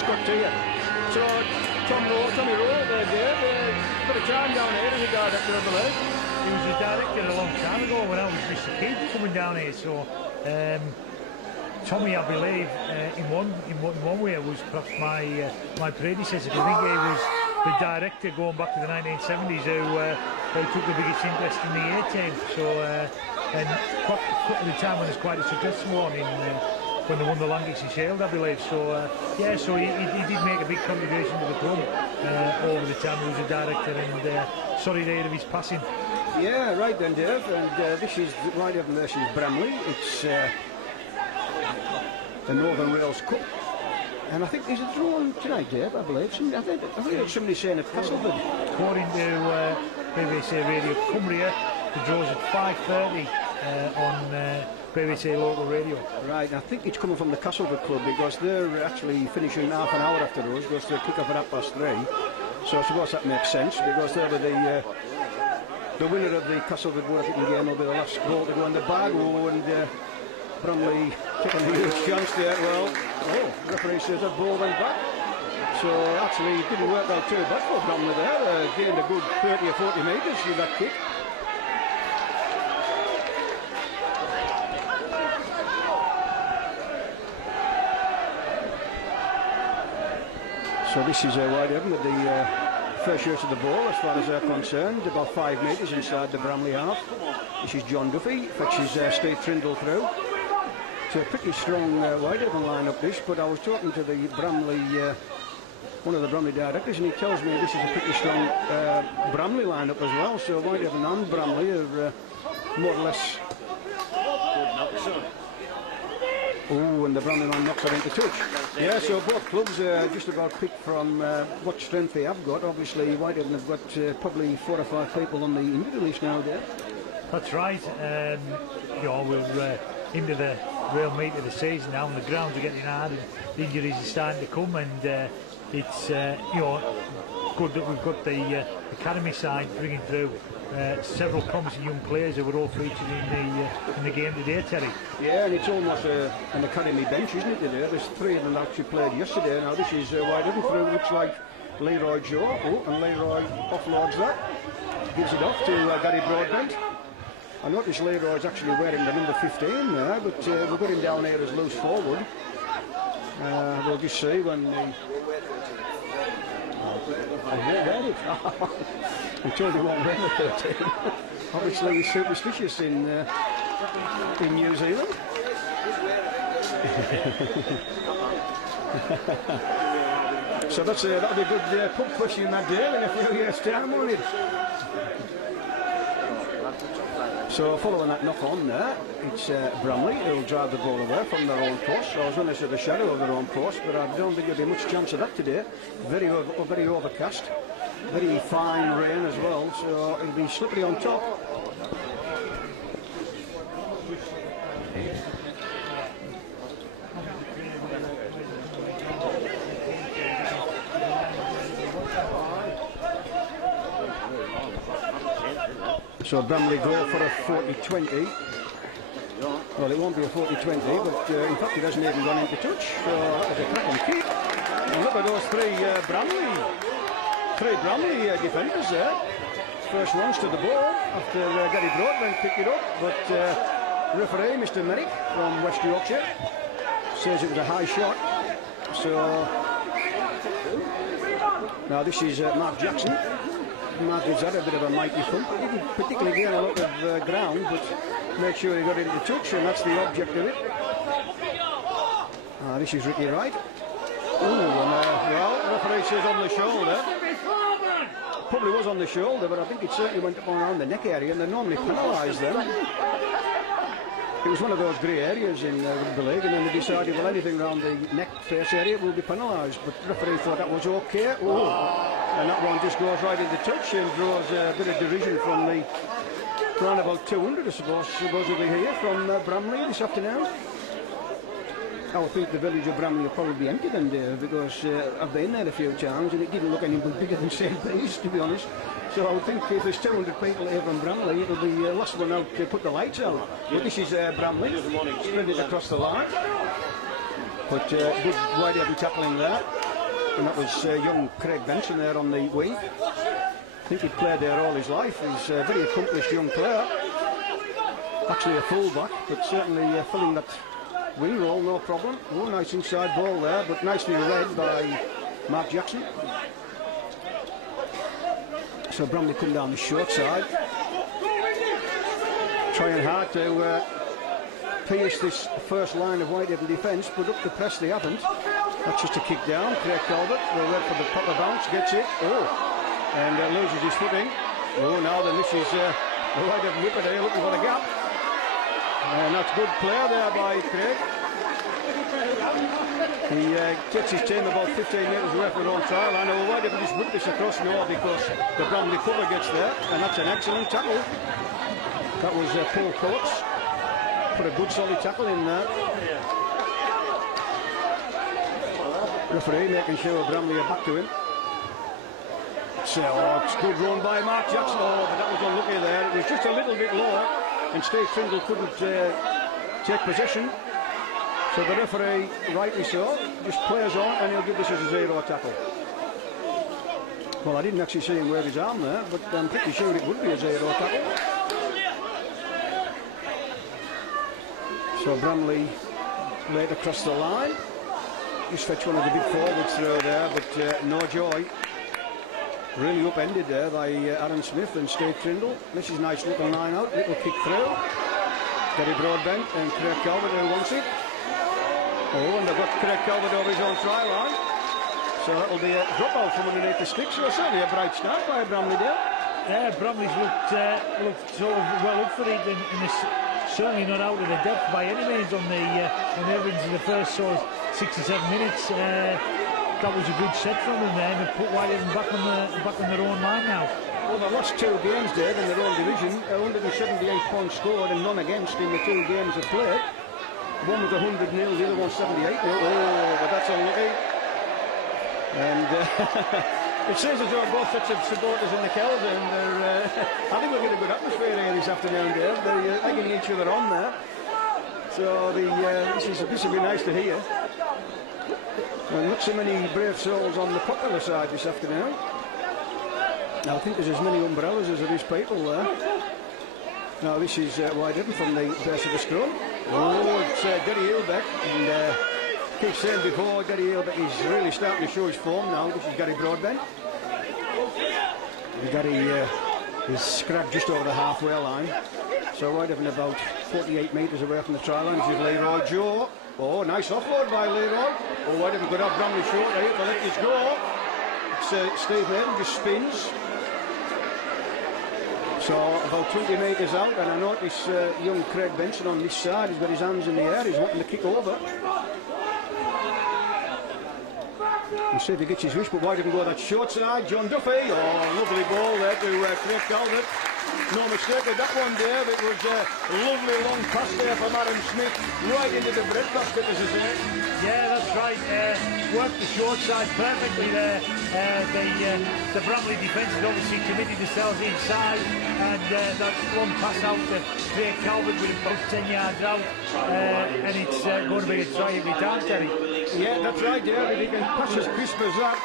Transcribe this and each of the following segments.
Scott to you. So, Tommy Rowe there, Dave, got a time down here as a director, I believe. He was a director a long time ago when I was just a kid coming down here. So, Tommy, I believe, in one way was perhaps my predecessor. I think he was the director going back to the 1970s who took the biggest interest in the A team. So, and at the time when it was quite a successful one when they won the Lancashire Shield, I believe. So, yeah, so he did make a big contribution to the club over the time he was a director. And sorry to hear of his passing. Yeah, right then, Dave. And this is Whitehaven versus Bramley. It's the Northern Rails Cup. And I think there's a draw on tonight, Dave, I believe. I heard somebody saying at Castleford. According to BBC Radio Cumbria, the draw's at 5:30 on BBC local radio. Right, I think it's coming from the Castleford club because they're actually finishing half an hour after us, because they kick off at 3:30. So I suppose that makes sense, because they were the winner of the Castleford Whitehaven game will be the last goal to go in the bag. And Bramley taking a huge chance there. Well, referee says that ball went back. So actually it didn't work out too bad for Bramley there. Gained a good 30 or 40 metres with that kick. So this is Whitehaven with the first shot of the ball as far as they're concerned, about 5 metres inside the Bramley half. This is John Duffy, fetches Steve Trindle through. It's a pretty strong Whitehaven line-up this, but I was talking to the Bramley, one of the Bramley directors, and he tells me this is a pretty strong Bramley line-up as well. So Whitehaven and Bramley are more or less. Oh, and the Bramley man knocks it into touch. Yeah, so both clubs are just about picked from what strength they have got. Obviously, Whitehaven have got probably 4 or 5 people on the injury list now there. That's right. We're into the real meat of the season now, and the grounds are getting hard, and the injuries are starting to come, and it's good that we've got the academy side bringing through several promising young players who were all featured in the game today, Terry. Yeah, and it's almost an academy bench, isn't it, today? There's 3 of them actually played yesterday. Now this is Whitehaven through, looks like Leroy Joe. Oh, and Leroy offloads that. Gives it off to Gary Broadbent. I noticed Leroy's actually wearing the number 15 there, but we've got him down here as loose forward. We'll just see when the... I'm told he won't wear the 13. Obviously he's superstitious in New Zealand. So that'll be a good pub question that day in a few years' time, won't it? So following that knock on there, it's Bramley who'll drive the ball away from their own post. I was going to say the shadow of their own post, but I don't think there'll be much chance of that today. Very overcast, very fine rain as well, so it'll be slippery on top. So Bramley go for a 40-20. Well, it won't be a 40-20, but in fact it hasn't even gone into touch. So that was a cracking kick. And look at those three Bramley defenders there. First ones to the ball after Gary Broadbent picked it up, but referee Mr. Merrick from West Yorkshire says it was a high shot. So now this is Mark Jackson. Mark has had a bit of a mighty thump. He didn't particularly gain a lot of ground, but make sure he got it into touch, and that's the object of it. This is Ricky Wright. Well, the referee says on the shoulder. Probably was on the shoulder, but I think it certainly went up around the neck area, and they normally penalise them. It was one of those grey areas in rugby league, and then they decided, well, anything around the neck face area will be penalised. But the referee thought that was okay. And that one just goes right into touch and draws a bit of derision from the around about 200, I suppose, supposedly here from Bramley this afternoon. I would think the village of Bramley will probably be empty then, Dave, because I've been there a few times and it didn't look any bigger than St. Peter's, to be honest. So I would think if there's 200 people here from Bramley, it'll be the last one out to put the lights out. But this is Bramley, spread it across the line. But good Whitehaven tackling there. and that was young Craig Benson there on the wing. I think he'd played there all his life. He's a very accomplished young player. Actually a full-back, but certainly filling that wing role, no problem. Oh, nice inside ball there, but nicely read by Mark Jackson. So Bramley come down the short side. Trying hard to pierce this first line of Whitehaven defence, but up the press they haven't. That's just a kick down. Craig Calvert will wait for the proper bounce, gets it. Oh, and loses his footing. Oh, now the misses the Whitehaven whipper there looking for the gap. And that's good play there by Craig. He gets his team about 15 metres away from their own try line. Well, why didn't he just whip this across? No, because the Bramley cover gets there, and that's an excellent tackle. That was Paul Coates. Put a good solid tackle in there. Referee making sure Bramley are back to him. So it's good run by Mark Jackson. Oh, but that was unlucky there. It was just a little bit lower, and Steve Trindle couldn't take possession. So the referee, rightly so, just plays on, and he'll give this as a 0 tackle. Well, I didn't actually see him wave his arm there, but I'm pretty sure it would be a 0 tackle. So Bramley laid across the line. Just fetch one of the big forwards through there, but no joy. Really upended there by Aaron Smith and Steve Trindle. This is a nice little line out, little kick through. Gary Broadbent and Craig Calvert who wants it. Oh, and they've got Craig Calvert over his own try line. So that'll be a drop out from underneath the stick. So certainly a bright start by Bramley there. Yeah, Bramley's looked sort of well up for it, and it's certainly not out of the depth by any means on the errands in the first 6 or 7 minutes. That was a good set from them there, and put Whitehaven back on their own line now. Well, they lost 2 games, Dave, in their own division. 178 points scored and none against in the 2 games they played. One was 100-0, the other one 78-0. Oh, but that's unlucky. And it seems as though both sets of supporters in the Kells, and I think we'll get a good atmosphere here this afternoon, Dave. They're egging each other on there. So this will be nice to hear. And not so many brave souls on the popular side this afternoon. Now, I think there's as many umbrellas as there is people there. Now, this is Whitehaven from the base of the scrum. Oh, it's Gary Hilbeck. And keep saying before, Gary Hilbeck is really starting to show his form now. This is Gary Broadbent. And Gary is scrapped just over the halfway line. So Whitehaven about 48 metres away from the try line. This is Leroy Joe. Oh, nice offload by Leroy. Oh, Whitehaven could have Bramley short here to let this go. It's Steve Maiden just spins. So about 20 metres out, and I notice young Craig Benson on this side. He's got his hands in the air. He's wanting to kick over. We'll see if he gets his wish, but Whitehaven go that short side. John Duffy. Oh, lovely ball there to Craig Calvert. No mistake with that one, Dave. It was a lovely long pass there from Aaron Smith, right into the breadbasket, as I say. Yeah, that's right. Worked the short side perfectly there. The Bramley defence had obviously committed themselves inside, and that long pass out to Craig Calvert with about 10 yards out, and it's going to be a try every time, Terry. Yeah, that's right, Dave. If he can pass as crisp as that.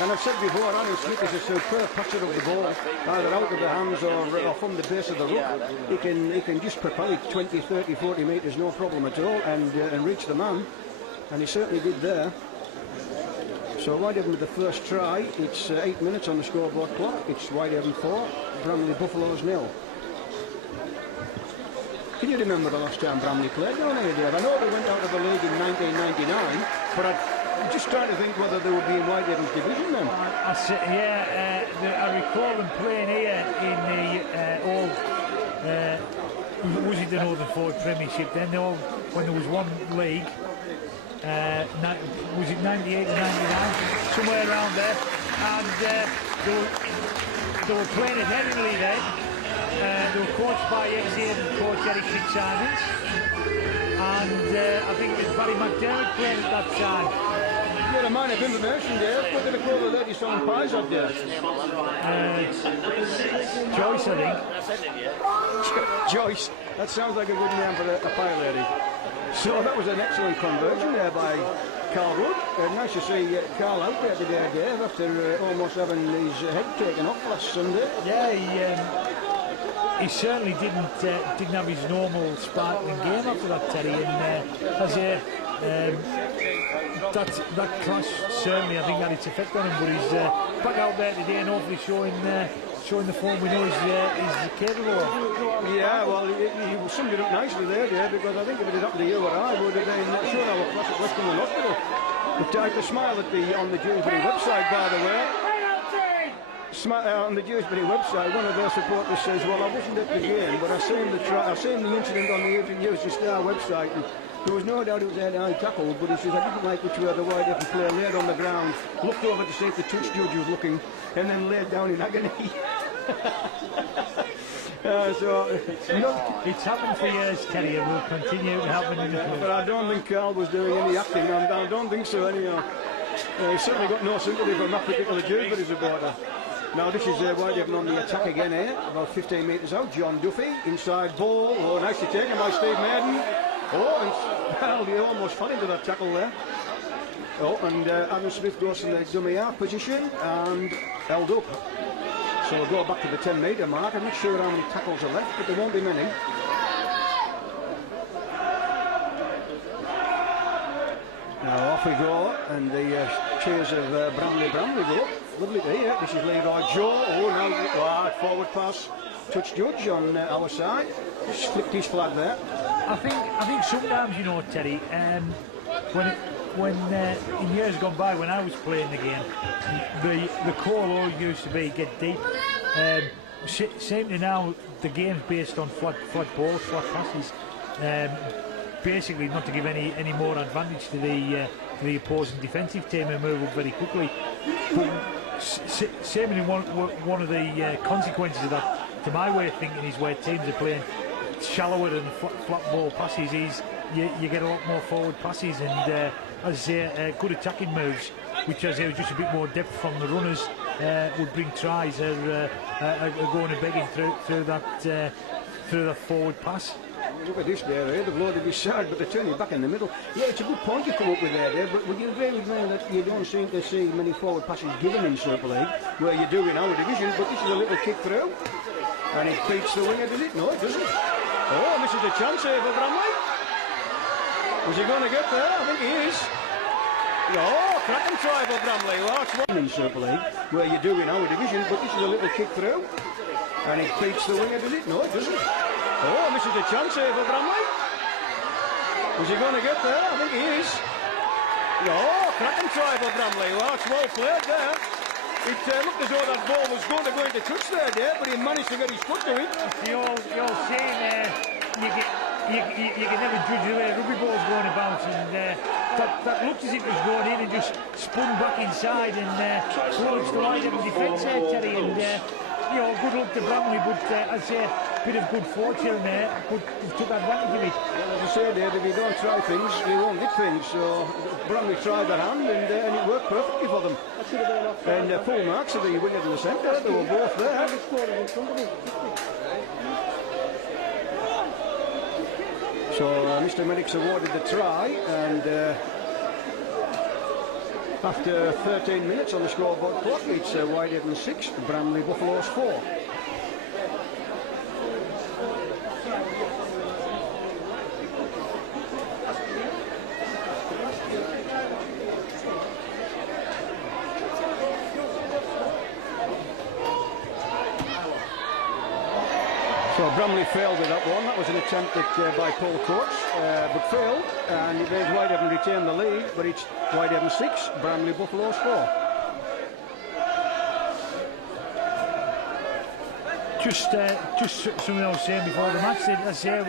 And I've said before, Aaron Smith is a superb passer of the ball, either out of the hands or from the base of the ruck. He can just propel it 20, 30, 40 metres, no problem at all, and reach the man. And he certainly did there. So Whitehaven with the first try. It's 8 minutes on the scoreboard clock. It's Whitehaven 4, Bramley Buffaloes 0. Can you remember the last time Bramley played down here, Dave? I know they went out of the league in 1999, but I'm just trying to think whether they would be in Whitehaven's division then. I recall them playing here in the old, was it the Northern Forward Premiership then? When there was one league, was it 98 or 99? Somewhere around there. And they were playing at Headingley then. They were coached by ex-Hayden coach Eric Fitzsimons. And I think it was Barry McDermott playing at that time. You're a man of information there. What did they call the lady selling pies up there? Joyce, I think. Joyce. That sounds like a good name for a pie lady. So that was an excellent conversion there by Carl Wood. Nice to see Carl out there today, Dave, after almost having his head taken off last Sunday. Yeah, he certainly didn't have his normal sparkling game after that, Terry. And that clash certainly, I think, had its effect on him. But he's back out there today and hopefully showing the form we know he's capable of. Yeah, well, he summed it up nicely there, Dave, because I think if it had happened to you or I, would have been sure our class at Western Hospital. But I could smile on the Dewsbury website, by the way. On the Dewsbury website, one of their supporters says, well, I wasn't at the game, but I seen the incident on the Adrian News Star website, and there was no doubt it was a high tackle, but he says, I didn't like which way the Whitehaven player laid on the ground, looked over to see if the touch judge was looking, and then laid down in agony. It's happened for years, Terry, and will continue to happen in the club. But I don't think Carl was doing any acting, I don't think so anyhow. He's certainly got no sympathy for that particular Dewsbury supporter. Now this is Whitehaven on the attack again here, about 15 metres out. John Duffy, inside ball. Oh, nicely taken by Steve Maiden. Oh, and he almost fell into that tackle there. Oh, and Adam Smith goes from the dummy half position and held up. So we'll go back to the 10-metre mark. I'm not sure how many tackles are left, but there won't be many. Now off we go, and the cheers of Bramley go up. Lovely to hear. This is Leroy Joe. Oh, now forward pass. Touch judge on our side. Just flipped his flag there. I think sometimes, you know, Terry, when in years gone by when I was playing the game, the call always used to be get deep. Same to now, the game's based on flat balls, flat passes. Basically, not to give any more advantage to the opposing defensive team and move up very quickly. But seemingly one of the consequences of that, to my way of thinking, is where teams are playing shallower than flat ball passes. You get a lot more forward passes and, as I say, good attacking moves, which, as there was just a bit more depth from the runners, would bring tries. Are going and begging through that forward pass. Look at this there, they've loaded this side, but they're turning back in the middle. Yeah, it's a good point you come up with there, but would you agree with me that you don't seem to see many forward passes given in Super League, where you do in our division, but this is a little kick through, and it beats the winger, does it? No, it doesn't. Oh, this is a chance here for Bramley. Was he going to get there? I think he is. Oh, cracking try for Bramley. Well, that's one in Super League, where you do in our division, but this is a little kick through, and it beats the winger, does it? No, it doesn't. Oh, this is a chance here for Bramley. Was he going to get there? I think he is. Oh, cracking try for Bramley. Well, that's well played there. It looked as though that ball was going to go into touch there, but he managed to get his foot to it. You're saying you can never judge the way a rugby ball's going about, and that looked as if it was going in and just spun back inside and closed the line of the defence there, Terry. And good luck to Bramley, but I'd say a bit of good fortune there, but took advantage of it. As I say, Dave, if you don't try things, you won't get things. So Bramley tried their hand, and it worked perfectly for them. And full marks of the winger and the centre, they were both there. So Mr. Medic's awarded the try, and after 13 minutes on the scoreboard clock, it's Whitehaven 6, Bramley Buffaloes 4. So Bramley failed with that one. That was an attempt by Paul Coates, but failed, and there's Whitehaven retain the lead, but it's Whitehaven 6, Bramley Buffaloes 4. Just something I was saying before the match. I say,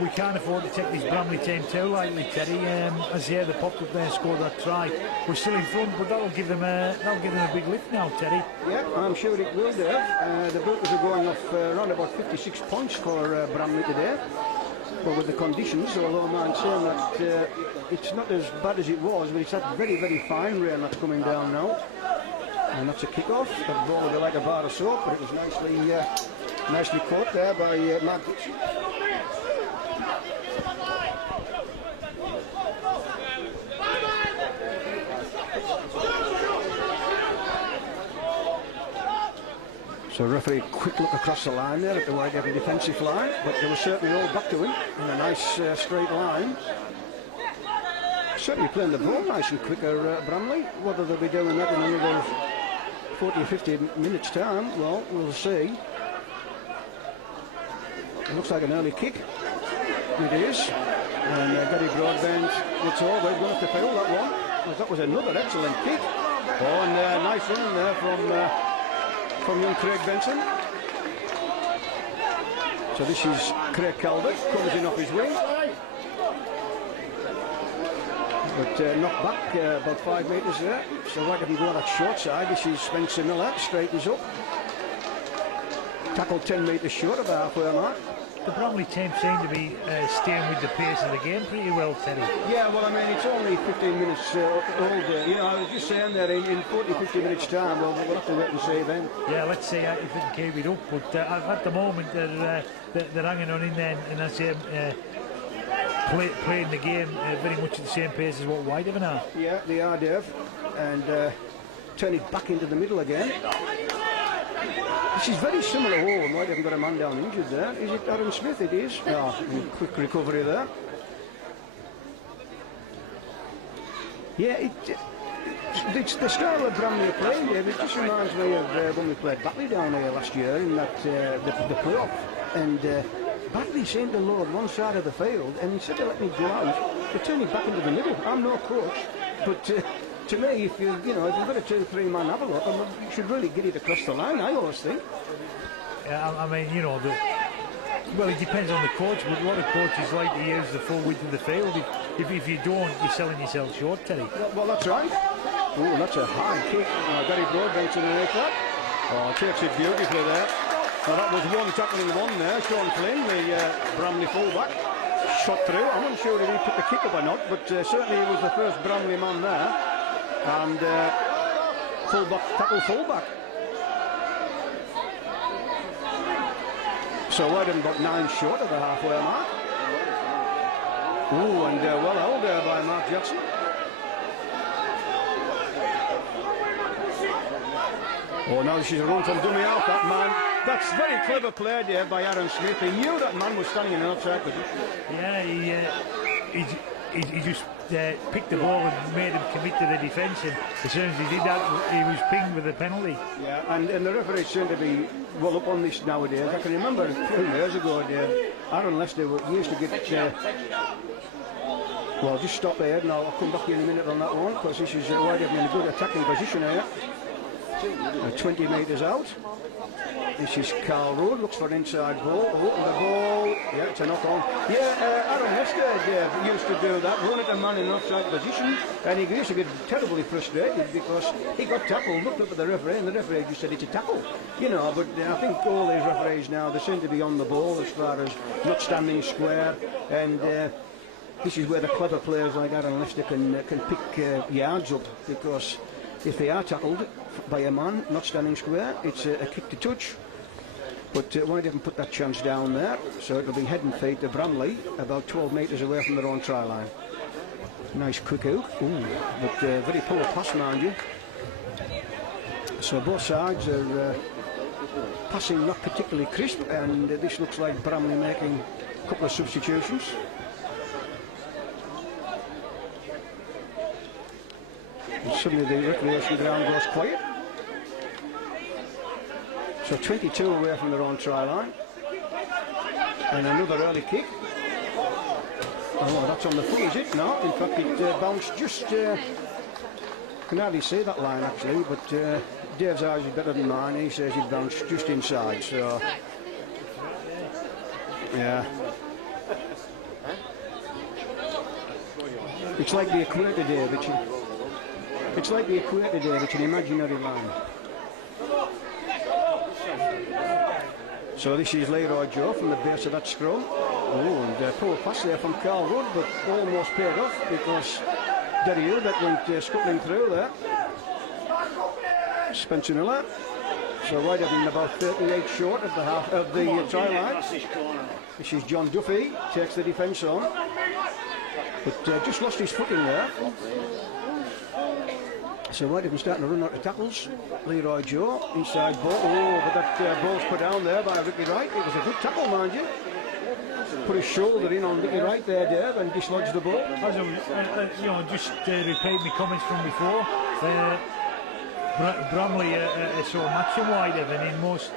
we can't afford to take this Bramley team too lightly, Teddy. As they popped up there and scored that try, we're still in front, but that'll give them a big lift now, Teddy. Yeah, I'm sure it will do. The Brokers are going off around about 56 points for Bramley today. But with the conditions, although I'm saying that it's not as bad as it was, but it's that very, very fine rain that's coming down now. And that's a kick-off. That ball would be like a bar of soap, but it was nicely caught there by Mark. So referee, quick look across the line there at the Whitehaven defensive line, but they were certainly all back to him in a nice straight line. Certainly playing the ball nice and quicker, Bramley. Whether they'll be doing that in another 40 or 50 minutes time, well, we'll see. It looks like an early kick. It is. And Gary Broadbent, it's all. We're going to have to foul that one. Well, that was another excellent kick. Oh, and nice run there from young Craig Benson. So this is Craig Calvert, comes in off his wing. But knocked back about 5 metres there. So Whitehaven go on that short side. This is Spencer Miller, straightens up. Tackled 10 metres short of the halfway mark. The Bramley team seem to be staying with the pace of the game pretty well, Teddy. Yeah, well, I mean, it's only 15 minutes old. You know, I was just saying that in 40, 50 minutes time, well, we'll have to wait and see then. Yeah, let's see if they can keep it up. But at the moment, they're hanging on in there, and that's playing the game very much at the same pace as what Whitehaven are. Yeah, they are, Dave. And turn it back into the middle again. This is very similar. Oh, and Whitehaven got a man down injured there. Is it Aaron Smith? It is. Oh, quick recovery there. Yeah, it's the style of Bramley are playing, Dave. It just reminds me of when we played Batley down here last year in that the playoff. And Batley seemed to load one side of the field, and instead of letting me go out, they turn it back into the middle. I'm no coach, but to me, if you've got a 2-3 man have a look, you should really get it across the line, I always think. Yeah, I mean, you know, well, it depends on the coach, but a lot of coaches like to use the full width of the field. If you don't, you're selling yourself short, Teddy. Well, that's right. Oh, that's a high kick. Gary Broadbent in the that. Oh, takes it beautifully there. Now that was one tackling one there. Sean Flynn, the Bramley fullback, shot through. I'm not sure if he put the kick up or not, but certainly he was the first Bramley man there. And fullback tackle fullback. So Whitehaven about 9 short of the halfway mark. Ooh, and well held there by Mark Jackson. Oh, now she's a run from dummy out, that man. That's very clever play there by Aaron Smith. He knew that man was standing in an outside position. Yeah, he just picked the ball and made him commit to the defence, and as soon as he did that, he was pinged with a penalty. Yeah, and the referees seem to be well up on this nowadays. I can remember a few years ago, Aaron Lester used to get... well, just stop here, and I'll come back in a minute on that one, because this is Whitehaven in a good attacking position here. 20 metres out. This is Carl Road, looks for an inside ball. Oh, and the ball, yeah, it's a knock on. Yeah, Aaron Lester used to do that, run at a man in an offside position, and he used to get terribly frustrated because he got tackled, looked up at the referee, and the referee just said it's a tackle. You know, but I think all these referees now, they seem to be on the ball as far as not standing square, and this is where the clever players like Aaron Lester can pick yards up, because if they are tackled by a man not standing square, it's a kick to touch. But Whitehaven put that chance down there, so it'll be head and feet to Bramley, about 12 metres away from their own try line. Nice quick hook, but very poor pass, mind you. So both sides are passing not particularly crisp, and this looks like Bramley making a couple of substitutions. And suddenly the recreation ground goes quiet. So 22 away from their own try line. And another early kick. Oh, that's on the full, is it? No, in fact it bounced just... can hardly see that line actually, but Dave's eyes is better than mine. He says it bounced just inside, so... yeah. It's like the equator, Dave. It's like the equator, Dave. It's an imaginary line. So this is Leroy Joe from the base of that scrum. Oh, and poor pass there from Carl Rudd, but almost paid off because Derry Hill that went scuttling through there. Spencer Miller. So Whitehaven about 38 short of the half of the try line. This is John Duffy, takes the defence on, but just lost his footing there. So Whitehaven starting to run out of tackles. Leroy Joe, inside ball. Oh, but that ball's put down there by Ricky Wright. It was a good tackle, mind you. Put his shoulder in on Ricky Wright there, Dave, and dislodged the ball. As just repeat my comments from before. Bramley are so matching Whitehaven in most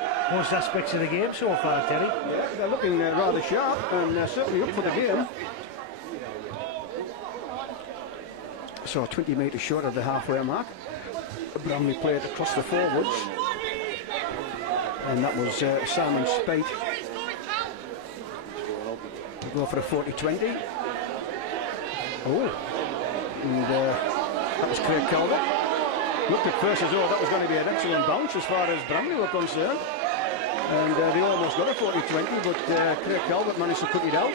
aspects of the game so far, Terry. Yeah, they're looking rather sharp and certainly up for the game. So 20 metres short of the halfway mark. Bramley played across the forwards, and that was Simon Spate to go for a 40-20. Oh, and that was Craig Calvert. Looked at first as though that was going to be an excellent bounce as far as Bramley were concerned, and they almost got a 40-20, but Craig Calvert managed to cut it out.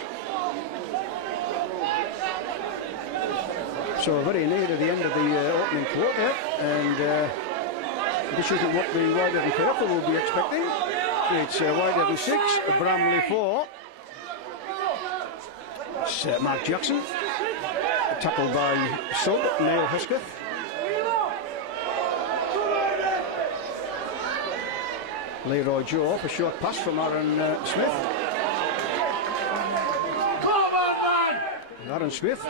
So very near to the end of the opening quarter, and this isn't what the Whitehaven faithful will be expecting. It's Whitehaven 6, Bramley 4. It's Mark Jackson, tackled by sub Neil Hesketh. Leroy Joe off a short pass from Aaron Smith. Aaron Smith.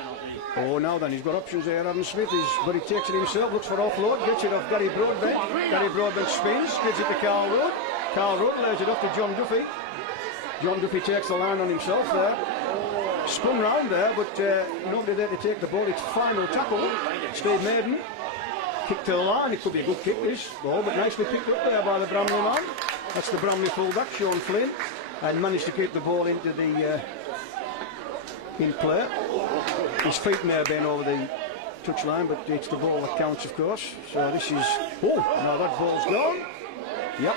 Oh, now then, he's got options there, Aaron Smith, but he takes it himself, looks for offload, gets it off Gary Broadbent. Gary Broadbent spins, gives it to Carl Road. Carl Road lays it off to John Duffy. John Duffy takes the line on himself there. Spun round there, but nobody there to take the ball. It's final tackle. Steve Maiden. Kick to the line, it could be a good kick, this ball, but nicely picked up there by the Bramley man. That's the Bramley fullback, Sean Flynn, and managed to keep the ball into the in play. His feet may have been over the touchline, but it's the ball that counts, of course. So this is, oh, now that ball's gone. Yep.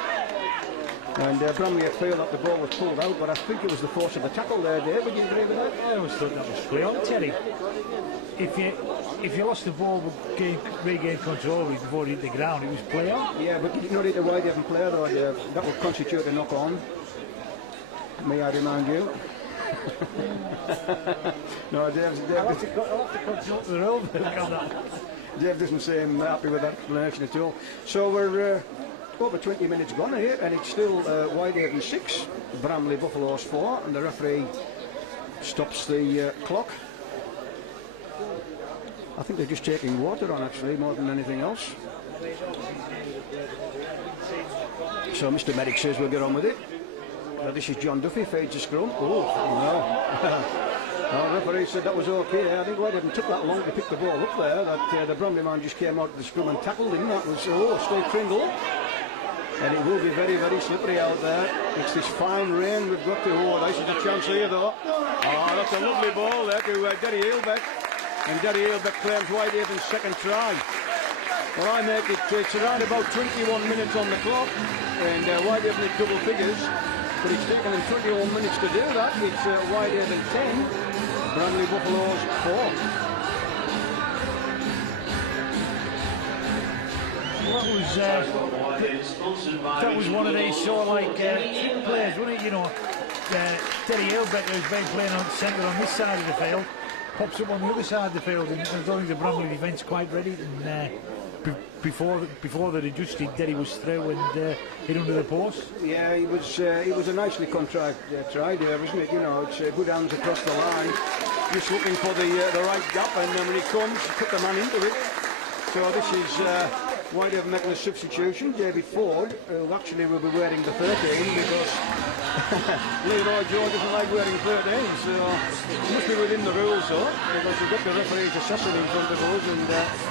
And Bramley feel that the ball was pulled out, but I think it was the force of the tackle there, Dave. Would you agree with that? I always thought that was play on, Terry. If you lost the ball but regained control of it before you hit the ground, it was play on. Yeah, but you did not hit the Whitehaven player though. Yeah, that would constitute a knock on. May I remind you? No, I'll have to consult the rule. Dave doesn't seem happy with that explanation at all. So we're over 20 minutes gone here, and it's still Whitehaven 6, Bramley Buffaloes 4, and the referee stops the clock. I think they're just taking water on, actually, more than anything else. So Mr. Merrick says we'll get on with it. Now this is John Duffy, fades the scrum. Oh, no. No, the referee said that was okay. I think Whitehaven took that long to pick the ball up there. That the Bramley man just came out of the scrum and tackled him. That was, Steve Kringle. And it will be very, very slippery out there. It's this fine rain we've got to. Oh, this is a chance here, though. Oh, that's a lovely ball there to Derry Eelbeck. And Derry Eelbeck claims Whitehaven's second try. Well, I make it, it's around about 21 minutes on the clock. And Whitehaven at double figures. But it's taken them 21 minutes to do that. It's Whitehaven 10, Bramley Buffaloes 4. That was one of these sort of like trick plays, wasn't it? You know, Derry Eelbeck, who's been playing on centre on this side of the field, pops up on the other side of the field, and I don't think the Bramley defence quite ready. And before they adjusted, Derry was through and hit under the post. Yeah, it was a nicely contrived try there, wasn't it? You know, it's good hands across the line, just looking for the right gap, and then when he comes, put the man into it. So this is Whitehaven making a substitution. David Ford, who actually will be wearing the 13 because Leroy Joe doesn't like wearing 13, so it must be within the rules though, because we've got the referee's assessor in front of us, and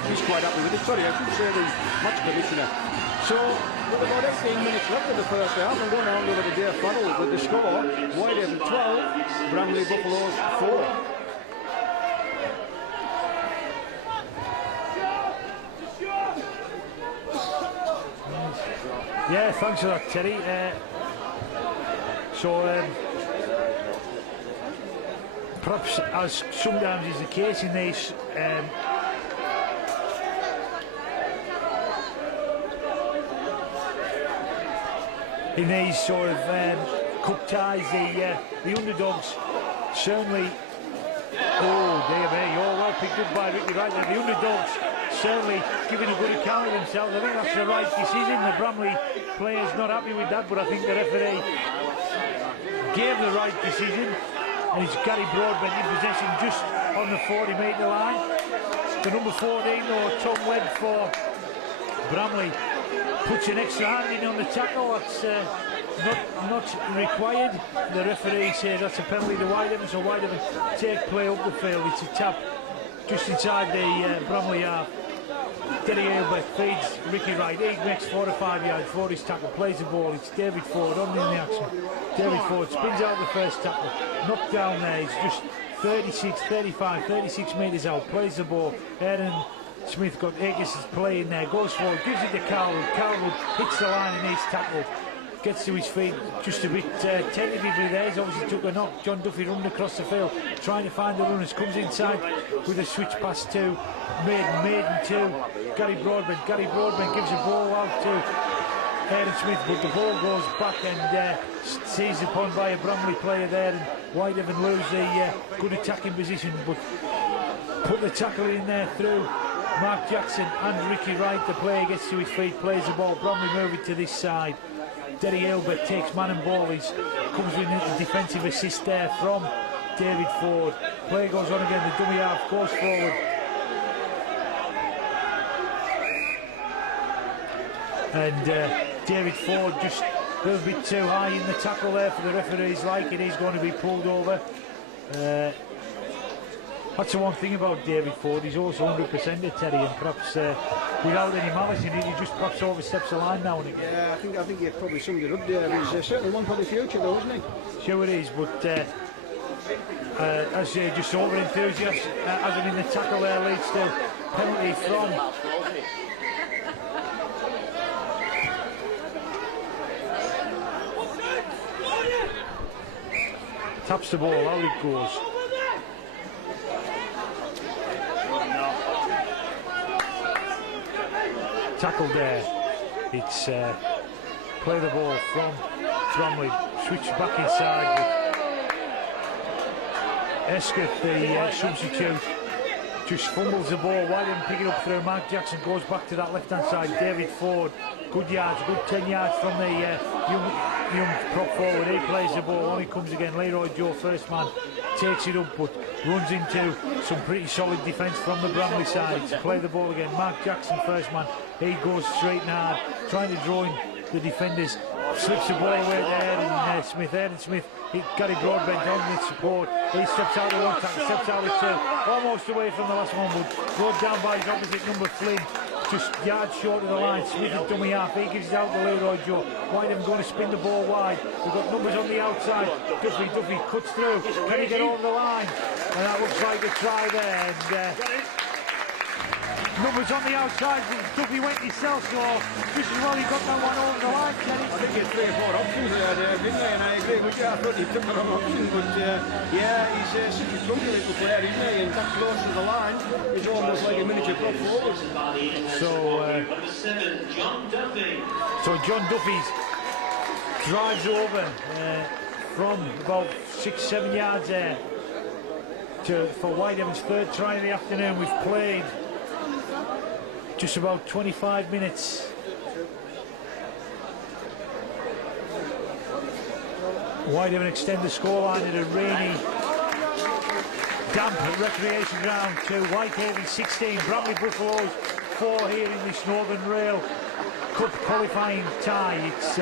he's quite happy with it. Sorry, I should say the match commissioner. So with about 18 minutes left of the first half, I'm going to hand over to Dave Farrell with the score: Whitehaven 12, Bramley Buffaloes 4. Yeah, thanks for that, Terry. Perhaps, as sometimes is the case in these sort of cup ties, the underdogs certainly. Oh dear me! Oh, well picked up by Ricky Wright. The underdogs certainly giving a good account of themselves. I think that's the right decision. The Bramley players not happy with that, but I think the referee gave the right decision. And it's Gary Broadbent in possession just on the 40-metre line. The number 14, though, Tom Webb for Bramley, puts an extra hand in on the tackle. That's not required. The referee says that's a penalty to Whitehaven, so Whitehaven take play up the field. It's a tap just inside the Bramley half. Derry Ailbert feeds Ricky Wright. He makes 4 or 5 yards for his tackle, plays the ball. It's David Ford on in the action. David Ford spins out the first tackle, knocked down there. He's just 36 metres out, plays the ball. Aaron Smith got Akers playing there, goes forward, gives it to Carlwood. Carlwood hits the line and he's tackled. Gets to his feet just a bit tentatively there. He's obviously took a knock. John Duffy running across the field, trying to find the runners. Comes inside with a switch pass to Maiden to Gary Broadbent. Gary Broadbent gives the ball out to Aaron Smith, but the ball goes back and seized upon by a Bramley player there, and Whitehaven lose the good attacking position, but put the tackle in there through Mark Jackson and Ricky Wright. The player gets to his feet, plays the ball. Bramley move it to this side. Derry Ailbert takes man and ball. He comes with a defensive assist there from David Ford. Play goes on again. The dummy half goes forward. And David Ford just a little bit too high in the tackle there for the referee's liking. He's going to be pulled over. That's the one thing about David Ford. He's also 100% a Terry, and perhaps without any malice in it, he just perhaps oversteps the line now and again. Yeah, I think you've probably summed it up there. He's certainly one for the future, though, isn't he? Sure it is, but as just over enthusiasm, as in the tackle there, leads to penalty from taps the ball, out it goes. Tackle there. It's play the ball from Bramley, switch back inside with Escott, the substitute, just fumbles the ball. Whitehaven pick it up through Mark Jackson, goes back to that left hand side. David Ford, good yards, good 10 yards from the young prop forward. He plays the ball, on he comes again. Leroy Joe, first man, takes it up but runs into some pretty solid defence from the Bramley side. To play the ball again, Mark Jackson, first man, he goes straight and hard, trying to draw in the defenders, slips the ball away there, and Aaron Smith, Gary Broadbent on the support. He steps out of one tackle, steps out of two, almost away from the last one, but brought down by his opposite number, Flynn, just yards short of the line. Smith is dummy half, he gives it out to Leroy Joe. Whitehaven going to spin the ball wide. We've got numbers on the outside. Duffy cuts through. Can he get over the line? And that looks like a try there. And numbers on the outside. Duffy went himself, so just as well he got that one over the line, Kenny. I think he had 3 or 4 options there, didn't he? And I agree with you. I thought he took the wrong option, but yeah, he's such a clumsy little player, isn't he? And that close to the line, he's almost like a miniature prop forward. So John Duffy drives over from about 6-7 yards there for Whitehaven's third try in the afternoon. We've played just about 25 minutes. Whitehaven extend the scoreline at a rainy, damp recreation ground to Whitehaven 16, Bramley Buffaloes 4 here in this Northern Rail Cup qualifying tie. It's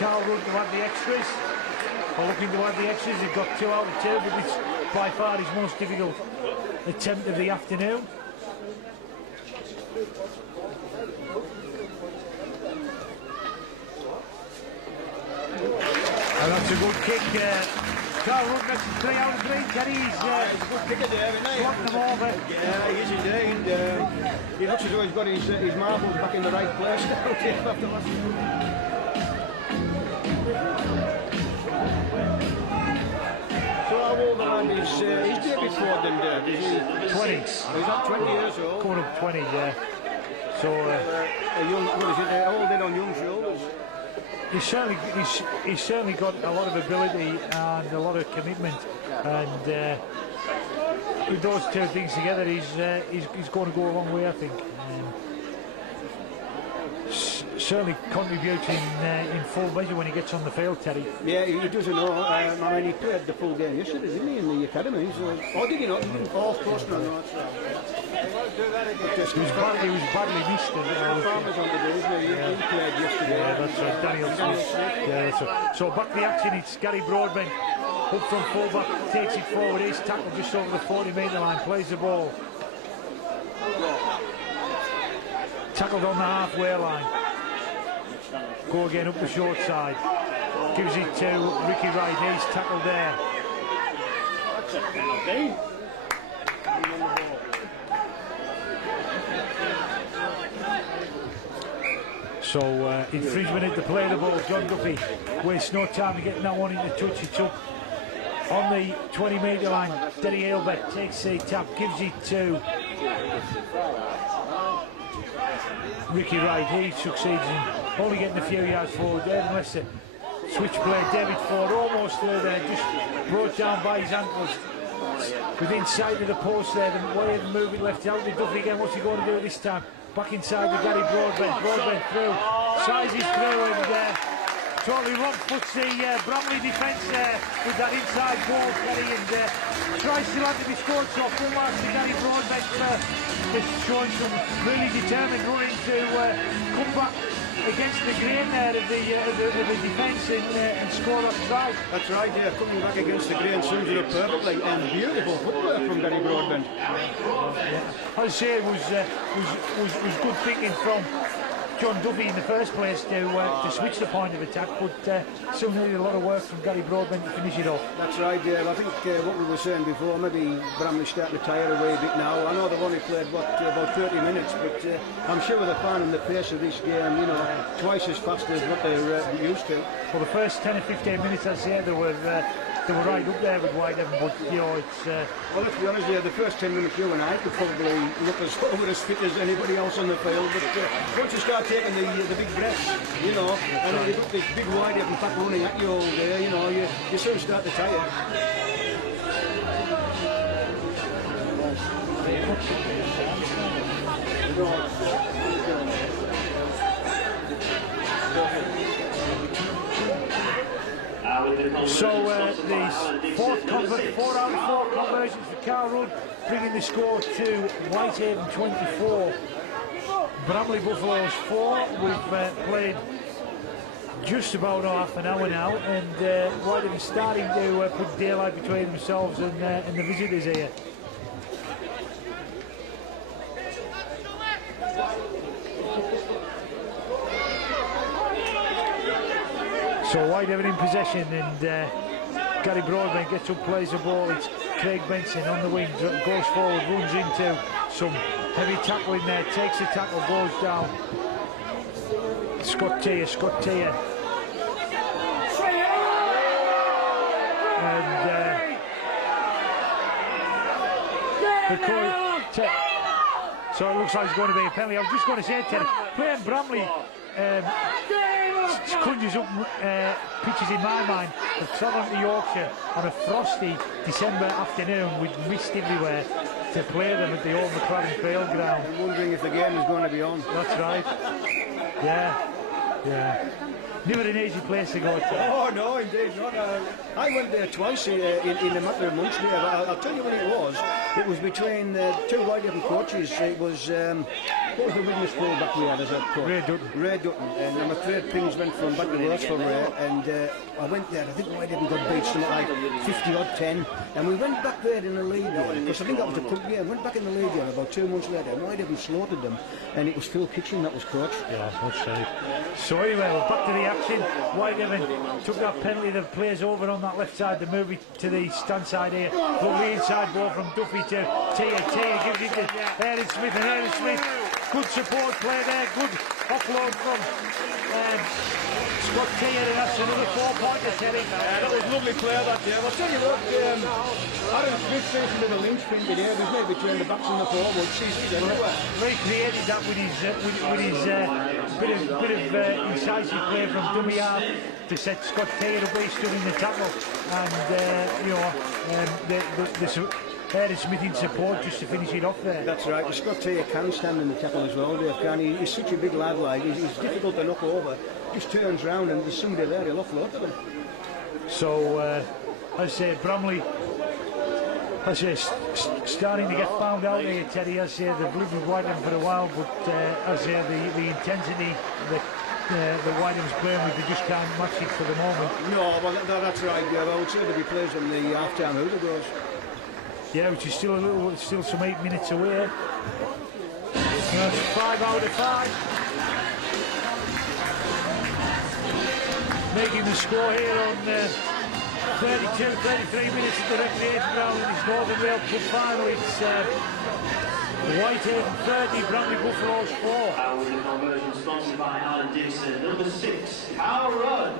Carl Rudd who had the extras, or looking to have the extras. They've got 2 out of 2, but it's by far his most difficult attempt of the afternoon. And that's a good kick. Carl Rudd makes 3 out of 3. Kenny's He's a good kicker there, isn't he? blocked them over. Yeah, he is indeed. He looks as though he's got his marbles back in the right place after last So how old is David Ford then, Dave? Is he 20. He's not 20 years old. Coming up 20, yeah. So A young, what is it? All dead on young shoulders. he's certainly got a lot of ability and a lot of commitment, and with those two things together, he's going to go a long way, I think. Certainly contributing in full measure when he gets on the field, Terry. Yeah, he doesn't know. I mean, he played the full game yesterday, didn't he, in the academy? So, oh, did he not? Oh, of course not. No, that's right. He was badly missed. Farmer's on the day, isn't he? He played yesterday. Yeah, that's right. Daniel Smith. Yeah, that's right. So back to the action. It's Gary Broadbent up from full-back, takes it forward. He's tackled just over the 40-metre line, plays the ball. Tackled on the halfway line. Go again up the short side. Gives it to Ricky Wright. He's tackled there. So infringement at the play the ball. John Duffy wastes no time to getting that one into touch. It's up on the 20-metre line. Derry Ailbeck takes a tap, gives it to Ricky Wright. He succeeds in only getting a few yards forward there, unless the switch play. David Ford almost there, just brought down by his ankles. Within sight of the post there, the Whitehaven moving left out to Duffy again. What's he going to do this time? Back inside with Gary Broadbent. Broadbent through, sizes through, and totally wrong puts the Bramley defence there with that inside ball, Gary, and tries to land to be scored. So full marks to Gary Broadbent just showing some really determined running to come back against the grain there of the defence and score that try. That's right, yeah, coming back against the grain, sums it up perfectly, and beautiful footwork from Gary Broadbent. I'd say it was good thinking from John Duffy in the first place to switch the point of attack, but still needed a lot of work from Gary Broadbent to finish it off. That's right, yeah. I think what we were saying before, maybe Bramley starting to tire away a bit now. I know they've only played about 30 minutes, but I'm sure they're finding the pace of this game, you know, twice as fast as what they're used to. Well, the first 10 or 15 minutes, I'd say they were right up there with Whitehaven, but you know, it's. Well, let's be honest, yeah, the first 10 minutes you and I could probably look as forward as fit as anybody else on the field, but once you start taking the big breaths, you know, and then you've got this big Whitehaven pack running at you all day, you know, you soon start to tire. So these 4 out of 4 conversions for Carl Rudd, bringing the score to Whitehaven 24, Bramley Buffaloes 4. We've played just about half an hour now, and Whitehaven starting to put daylight between themselves and the visitors here. So Whitehaven in possession, and Gary Broadbent gets up, plays the ball. It's Craig Benson on the wing, goes forward, runs into some heavy tackling there, takes the tackle, goes down. Scott Tier. And so it looks like it's going to be a penalty. I was just going to say, Ted, playing Bramley conjures up pictures in my mind of travelling to Yorkshire on a frosty December afternoon with mist everywhere to play them at the old McLaren Field ground. I'm wondering if the game is going to be on. That's right. Yeah. Never an easy place to go to. Oh no, indeed not. I went there twice in a matter of months there. I'll tell you when it was. It was between 2 Whitehaven coaches. It was what was the biggest full-back we had as a coach? Ray Dutton. And I'm afraid things went from back to worse for Ray. And I went there. I think Whitehaven got beat something like 50-10. And we went back there in the league game, because I think that was a cup game. Went back in the league game about 2 months later, and Whitehaven slaughtered them. And it was Phil Kitchen that was coach. Yeah, that's right. So anyway, we're back to the action. Whitehaven took that penalty. The players over on that left side. They move it to the stand side here. Lovely inside ball from Duffy to Tia gives it to Aaron Smith, and Aaron Smith, good support play there, good offload from Scott Tia, and that's another 4-pointer, Terry. That was lovely play that day. I'll tell you what, Aaron Smith facing to the linchpin today, isn't it, between the backs and the forwards. He's everywhere. He created that with his bit of incisive play from dummy half to set Scott Tia up. He stood in the tackle, and Aaron Smith in support just to finish it off there. That's right. Scott Taylor can stand in the tackle as well, Dave, can he? He's such a big lad, like he's difficult to knock over. Just turns round and there's somebody there, he'll offload to them. So, I say Bramley, I say starting to get found out here, Teddy. I say they've lived with Whitehaven for a while, but I say the intensity that the Whitehaven's playing with, they just can't match it for the moment. No, well that's right. Yeah, I would say that he plays on the half-time hooter goes. Yeah, which is still some 8 minutes away. That's 5 out of 5. Making the score here on 33 minutes at the recreation ground in this Northern Rail Cup final. It's Whitehaven 30, Bramley Buffaloes 4. With the conversion sponsored by Alan Dixon. Number 6, Carl Rudd.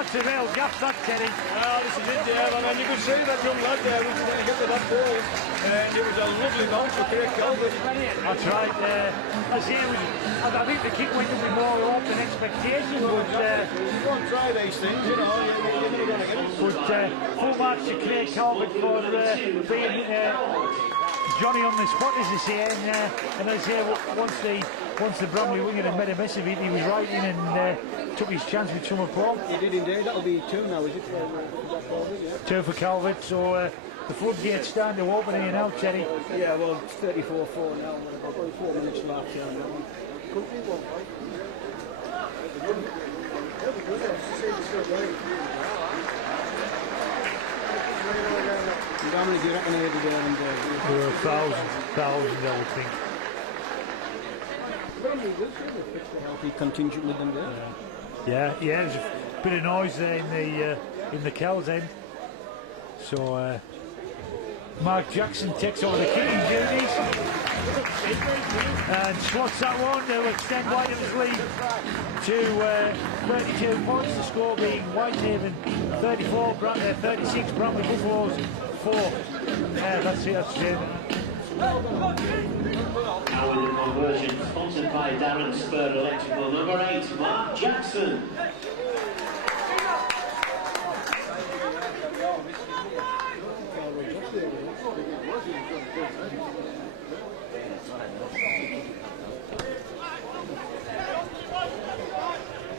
That's a real gap, that, Teddy. Well, this is it, Dave, and you could see that young lad there was going to get to that ball, and it was a lovely bounce for Craig Calvert. That's right. I think the kick went a bit more off than expectation, but you don't try these things, you know, you're never going to get it. But full marks to Craig Calvert for being Johnny on the spot, as they say, and as I say, once the Bramley winger had made a mess of it, he was right in and took his chance with some applause. He did indeed. That'll be 2 now, is it? Yeah. 2 for Calvert, so the floodgates starting to open here now, Teddy. Yeah, well, it's 34-4 now. I've got 4 minutes left here now. Country won't fight. How many do you reckon they had there and there were 1,000, I would think. Healthy contingent with them there. Yeah, there's a bit of noise there in the Kells end. So Mark Jackson takes over the kicking duties and slots that one to extend Whitehaven's lead to 32 points. The score being Whitehaven 34, 36, Bramley Buffaloes 4. That's it. That's it. Now with the conversion sponsored by Darren Spur Electrical. Number 8, Mark Jackson.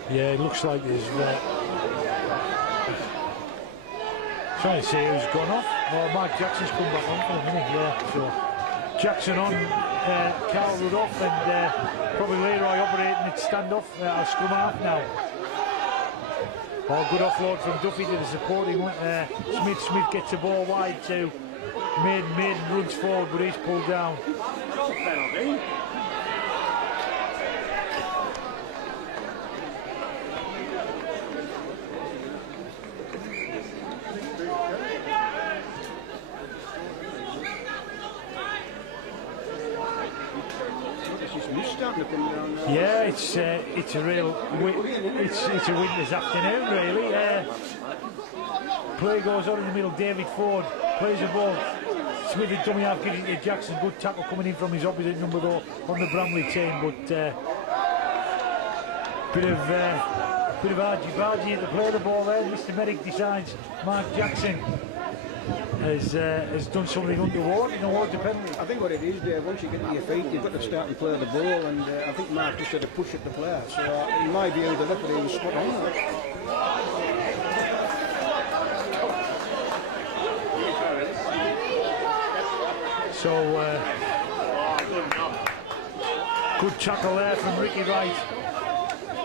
Yeah, it looks like there's trying to see who's gone off. Oh, Mark Jackson's come back on for a minute. Yeah, so Jackson on, Carl Rudd off, and probably Leroy operating at standoff. I'll scrum half now. Oh, good offload from Duffy to the supporting Smith. Smith gets the ball wide to Maiden runs forward, but he's pulled down. Yeah, it's a real it's a winter's afternoon really. Play goes on in the middle. David Ford plays the ball. Smith and dummy half gives it to Jackson. Good tackle coming in from his opposite number though on the Bramley team, but bit of argy-bargy to play the ball there. Mr. Merrick decides Mark Jackson has done something untoward in the water penalty. I think what it is, Dave, once you get to your feet, you've got to start and play the ball, and I think Mark just had a push at the player. So, in my view, the referee was spot on that. So, good tackle there from Ricky Wright.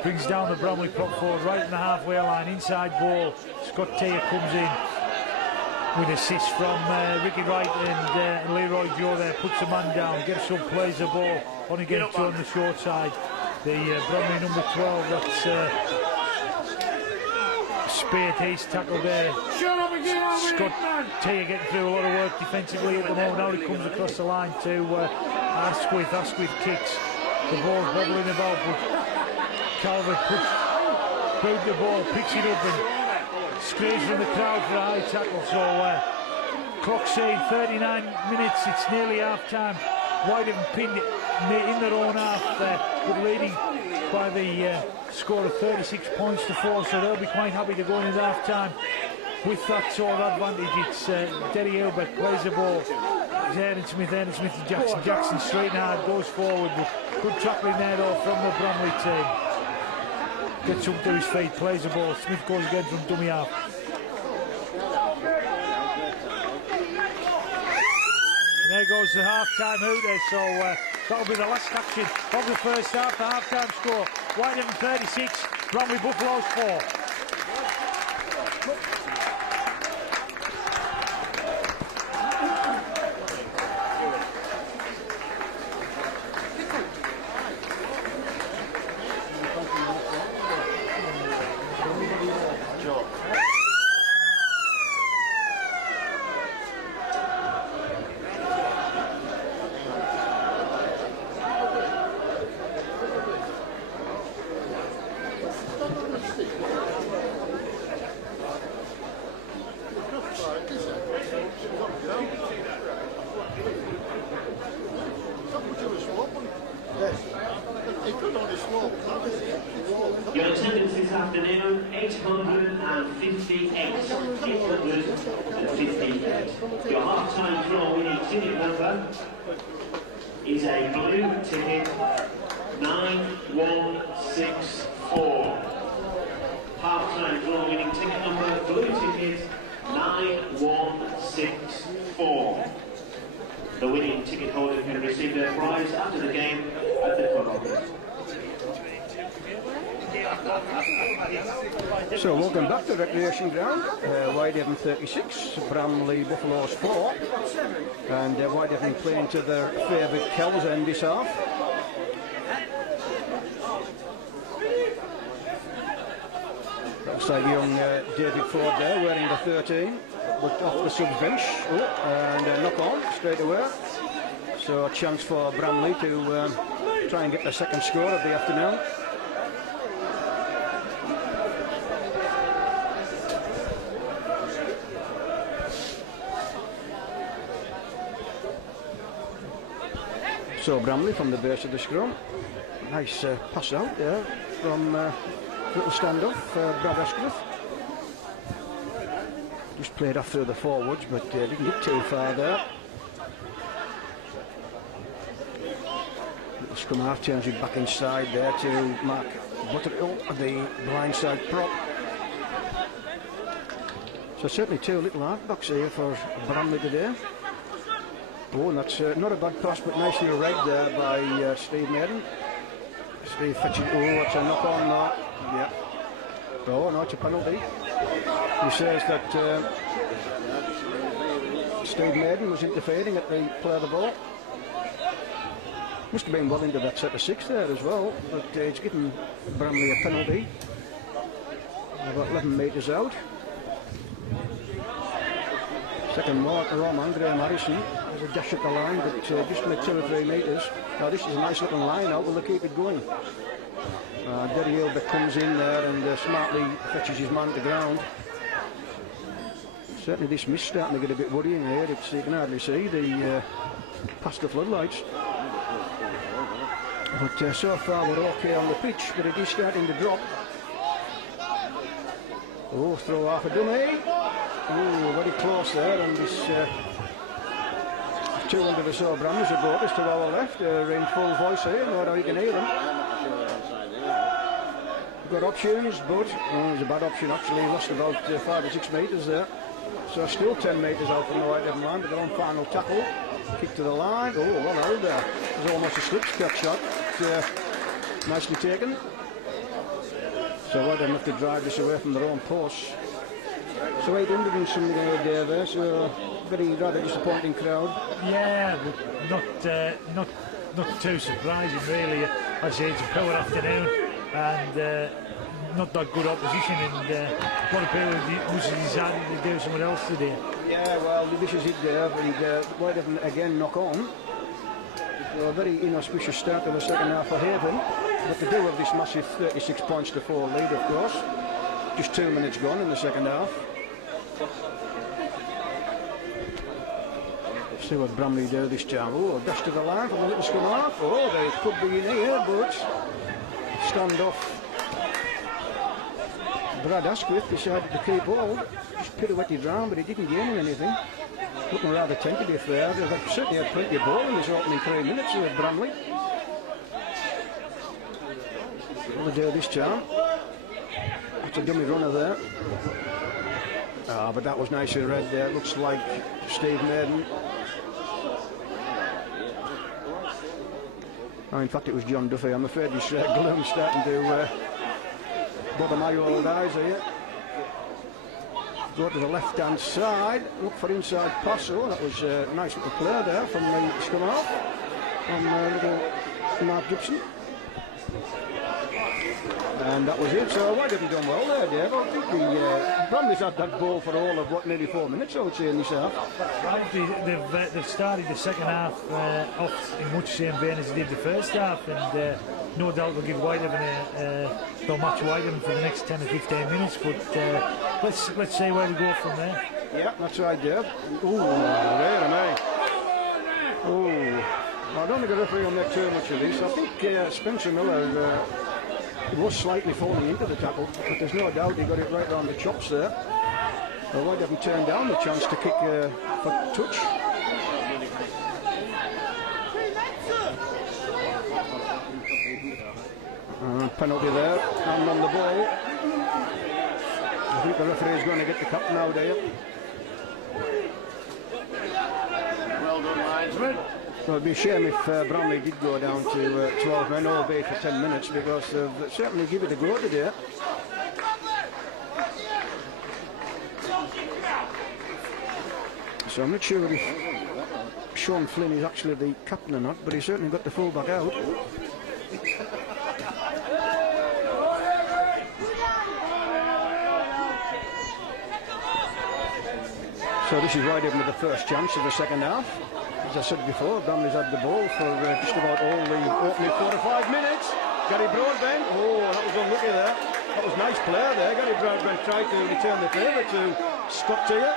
Brings down the Bramley prop forward right in the halfway line, inside ball. Scott Taylor comes in with assist from Ricky Wright, and Leroy Joe there puts a man down, gets up, plays the ball on again to on the short side. The Bramley number 12, that's Spade Hayes tackle there. Scott Taylor getting through a lot of work defensively at the moment. Now he comes across the line to Asquith. Asquith kicks. The ball's bobbling about, but Calvert puts the ball, picks it up and screams from the crowd for a high tackle. So clock saying 39 minutes, it's nearly half time. Whitehaven pinned in their own half there, but leading by the score of 36 points to 4, so they'll be quite happy to go into half time with that sort of advantage. It's Derry Hilbert plays the ball. It's Aaron Smith to Jackson. Jackson straight and hard, goes forward, but good tackling there though from the Bramley team. Gets up to his feet, plays the ball. Smith goes again from dummy half. And there goes the half-time out there, so that'll be the last action of the first half. The half-time score, Whitehaven 36, Bramley Buffaloes 4. Your attendance this afternoon, 858. 858. Your half-time draw winning ticket number is a blue ticket, 9164. Half-time draw winning ticket number, blue ticket, 9164. The winning ticket holder can receive their prize after the game at the club office. So welcome back to the recreation ground. Whitehaven 36, Bramley Buffaloes 4, and Whitehaven playing to their favourite Kells end this half. Looks like young David Ford there wearing the 13, but off the subs bench. And a knock on straight away. So a chance for Bramley to try and get the second score of the afternoon. So Bramley from the base of the scrum. Nice pass out there from little standoff, Brad Asquith. Just played off through the forwards, but didn't get too far there. Little scrum half turns it back inside there to Mark Butterill, the blindside prop. So certainly two little halfbacks here for Bramley today. Oh, and that's not a bad pass, but nicely read there by Steve Maiden. Steve fetching. Oh, that's a knock on that. Yeah. Oh, no, it's a penalty. He says that Steve Maiden was interfering at the play of the ball. Must have been well into that set of 6 there as well, but it's given Bramley a penalty. About 11 metres out. Second marker on Graham Harrison. There's a dash at the line, but just made 2 or 3 metres. Now this is a nice looking line out, will they keep it going? Derry Hilbert comes in there and smartly fetches his man to ground. Certainly this mist starting to get a bit worrying here. It's, you can hardly see the past the floodlights. But so far we're okay on the pitch, but it is starting to drop. Oh, throw half a dummy. Ooh, very close there, and this 200 or so Bramley supporters to our left are in full voice here, no doubt you can hear them. Got options, but it was a bad option actually. He lost about 5 or 6 metres there. So still 10 metres out from the Whitehaven line, but they're on final tackle. Kick to the line. Oh, well held there. It was almost a slip-cut shot. Nicely taken. So Whitehaven have to drive this away from their own post. So 800 and something there, so very rather disappointing crowd. Yeah, but not too surprising really. I say it's a power afternoon and not that good opposition, and what a pair of decided to do something else today. Yeah, well, this is it there, and Whitehaven again knock on. So a very inauspicious start to the second half for Haven, but they do have this massive 36 points to 4 lead, of course. Just 2 minutes gone in the second half. See what Bramley do this time. Oh, dash to the line from the little scrum half. Oh, they could be in here, but stand off. Brad Asquith decided to keep hold. Just pirouetted round, but he didn't gain anything. Looking rather tentative there. They've certainly had plenty of ball in this opening 3 minutes with Bramley. What will they do this time? It's a dummy runner there. Ah, but that was nicely read there. Looks like Steve Maiden. Oh, in fact, it was John Duffy. I'm afraid his gloom's starting to bother my old eyes here. Go to the left-hand side. Look for inside pass. Oh, that was a nice little play there from the scrum half from little Mark Gibson. And that was it. So Whitehaven done well there, Dave. I think the Bramley's had that ball for all of what, nearly 4 minutes, I would say, in this half. They've started the second half off in much the same vein as they did the first half, and no doubt will give Whitehaven they'll match Whitehaven for the next 10 or 15 minutes. But let's see where we go from there. Yeah, that's right, Dave. Ooh, there, mate. Ooh, I don't think the referee will make too much of this. I think Spencer Miller was slightly falling into the tackle, but there's no doubt he got it right round the chops there. Well, Whitehaven turned down the chance to kick for touch. Penalty there, and on the ball. I think the referee is going to get the cup now, Dave. Well done, linesman. Well, it'd be a shame if Bramley did go down to 12 men, albeit for 10 minutes, because they've certainly give it a go today. So I'm not sure if Sean Flynn is actually the captain or not, but he's certainly got the fullback out. So this is Whitehaven with the first chance of the second half. As I said before, Bramley's had the ball for just about all the opening 4 or 5 minutes. Gary Broadbent, oh, that was unlucky there. That was nice play there. Gary Broadbent tried to return the favour to Scott Tier.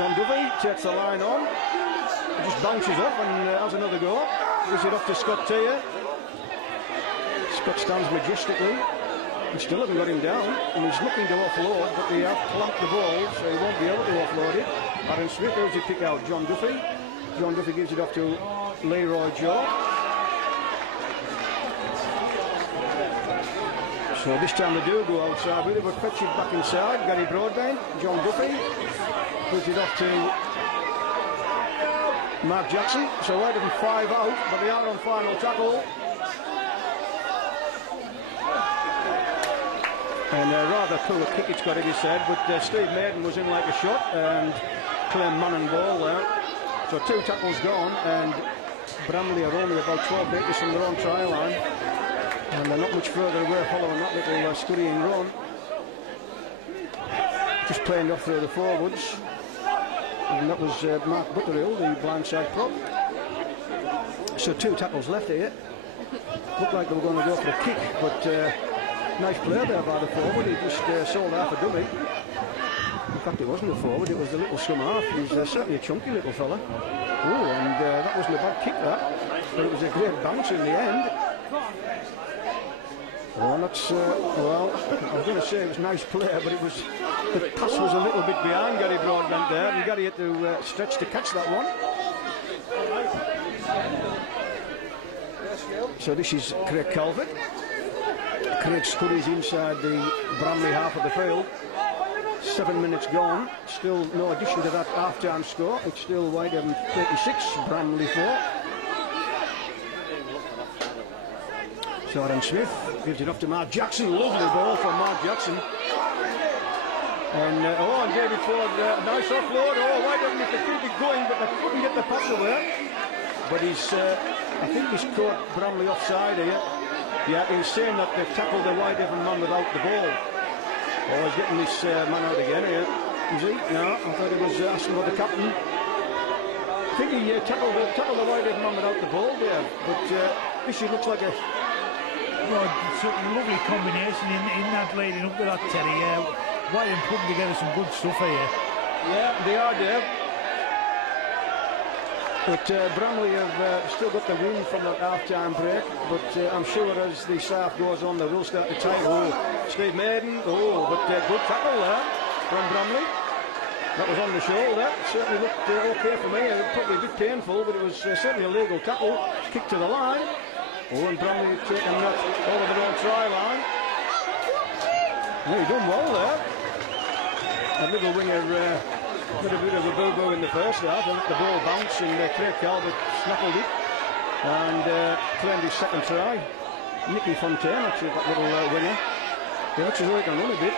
John Duffy takes the line on. He just bounces up and has another go. Gives it off to Scott Tier. Scott stands majestically. He still hasn't got him down, and he's looking to offload, but they have clamped the ball, so he won't be able to offload it. Aaron Smith, who's he pick out? John Duffy. John Duffy gives it off to Leroy Joe. So this time they do go outside with it, but fetch it back inside. Gary Broadbent, John Duffy, puts it off to Mark Jackson. So Whitehaven 5 out, but they are on final tackle. And a rather poor kick, it's got to be said, but Steve Maiden was in like a shot and claimed man and ball there. So 2 tackles gone, and Bramley are only about 12 metres from their own try line, and they're not much further away following that little scurrying run. Just playing off through the forwards, and that was Mark Butterill, the blindside prop. So 2 tackles left here. Looked like they were going to go for a kick, but nice play there by the forward. He just sold half a dummy. In fact, it wasn't a forward, it was the little scrum half. He's certainly a chunky little fella. Oh, and that wasn't a bad kick, that. But it was a great bounce in the end. Oh, that's, well, I was going to say it was nice play, but the pass was a little bit behind Gary Broadbent there, and Gary had to stretch to catch that one. So this is Craig Calvert. Craig Scurry's inside the Bramley half of the field. 7 minutes gone. Still no addition to that half-time score. It's still Whitehaven 36, Bramley 4. Jordan Smith gives it off to Mark Jackson. Lovely ball from Mark Jackson. And and David Ford, nice offload. Oh, Whitehaven if they keep it going, but they couldn't get the pass away. But I think he's caught Bramley offside here. Yeah, he was saying that they've tackled the Whitehaven man without the ball. Oh, he's getting this man out again here. Is he? No, I thought he was asking for the captain. I think he tackled the Whitehaven man without the ball there. But this looks like a... Well, it's a lovely combination in that leading up to that, Terry. Whitehaven putting together some good stuff here. Yeah, they are, Dave. But Bramley have still got the win from that half-time break, but I'm sure as the half goes on they will start to tie. Oh, Steve Maiden, but good tackle there from Bramley. That was on the shoulder. Certainly looked okay for me. Probably a bit painful, but it was certainly a legal tackle. Kick to the line. Oh, and Bramley taking that over their own try line. Well, he done well there. A little winger got a bit of a boo-boo in the first half and let the ball bounce, and Craig Calvert snaffled it and claimed his second try. Nicky Fontaine, actually, that little winger. He looks as though he can run a bit.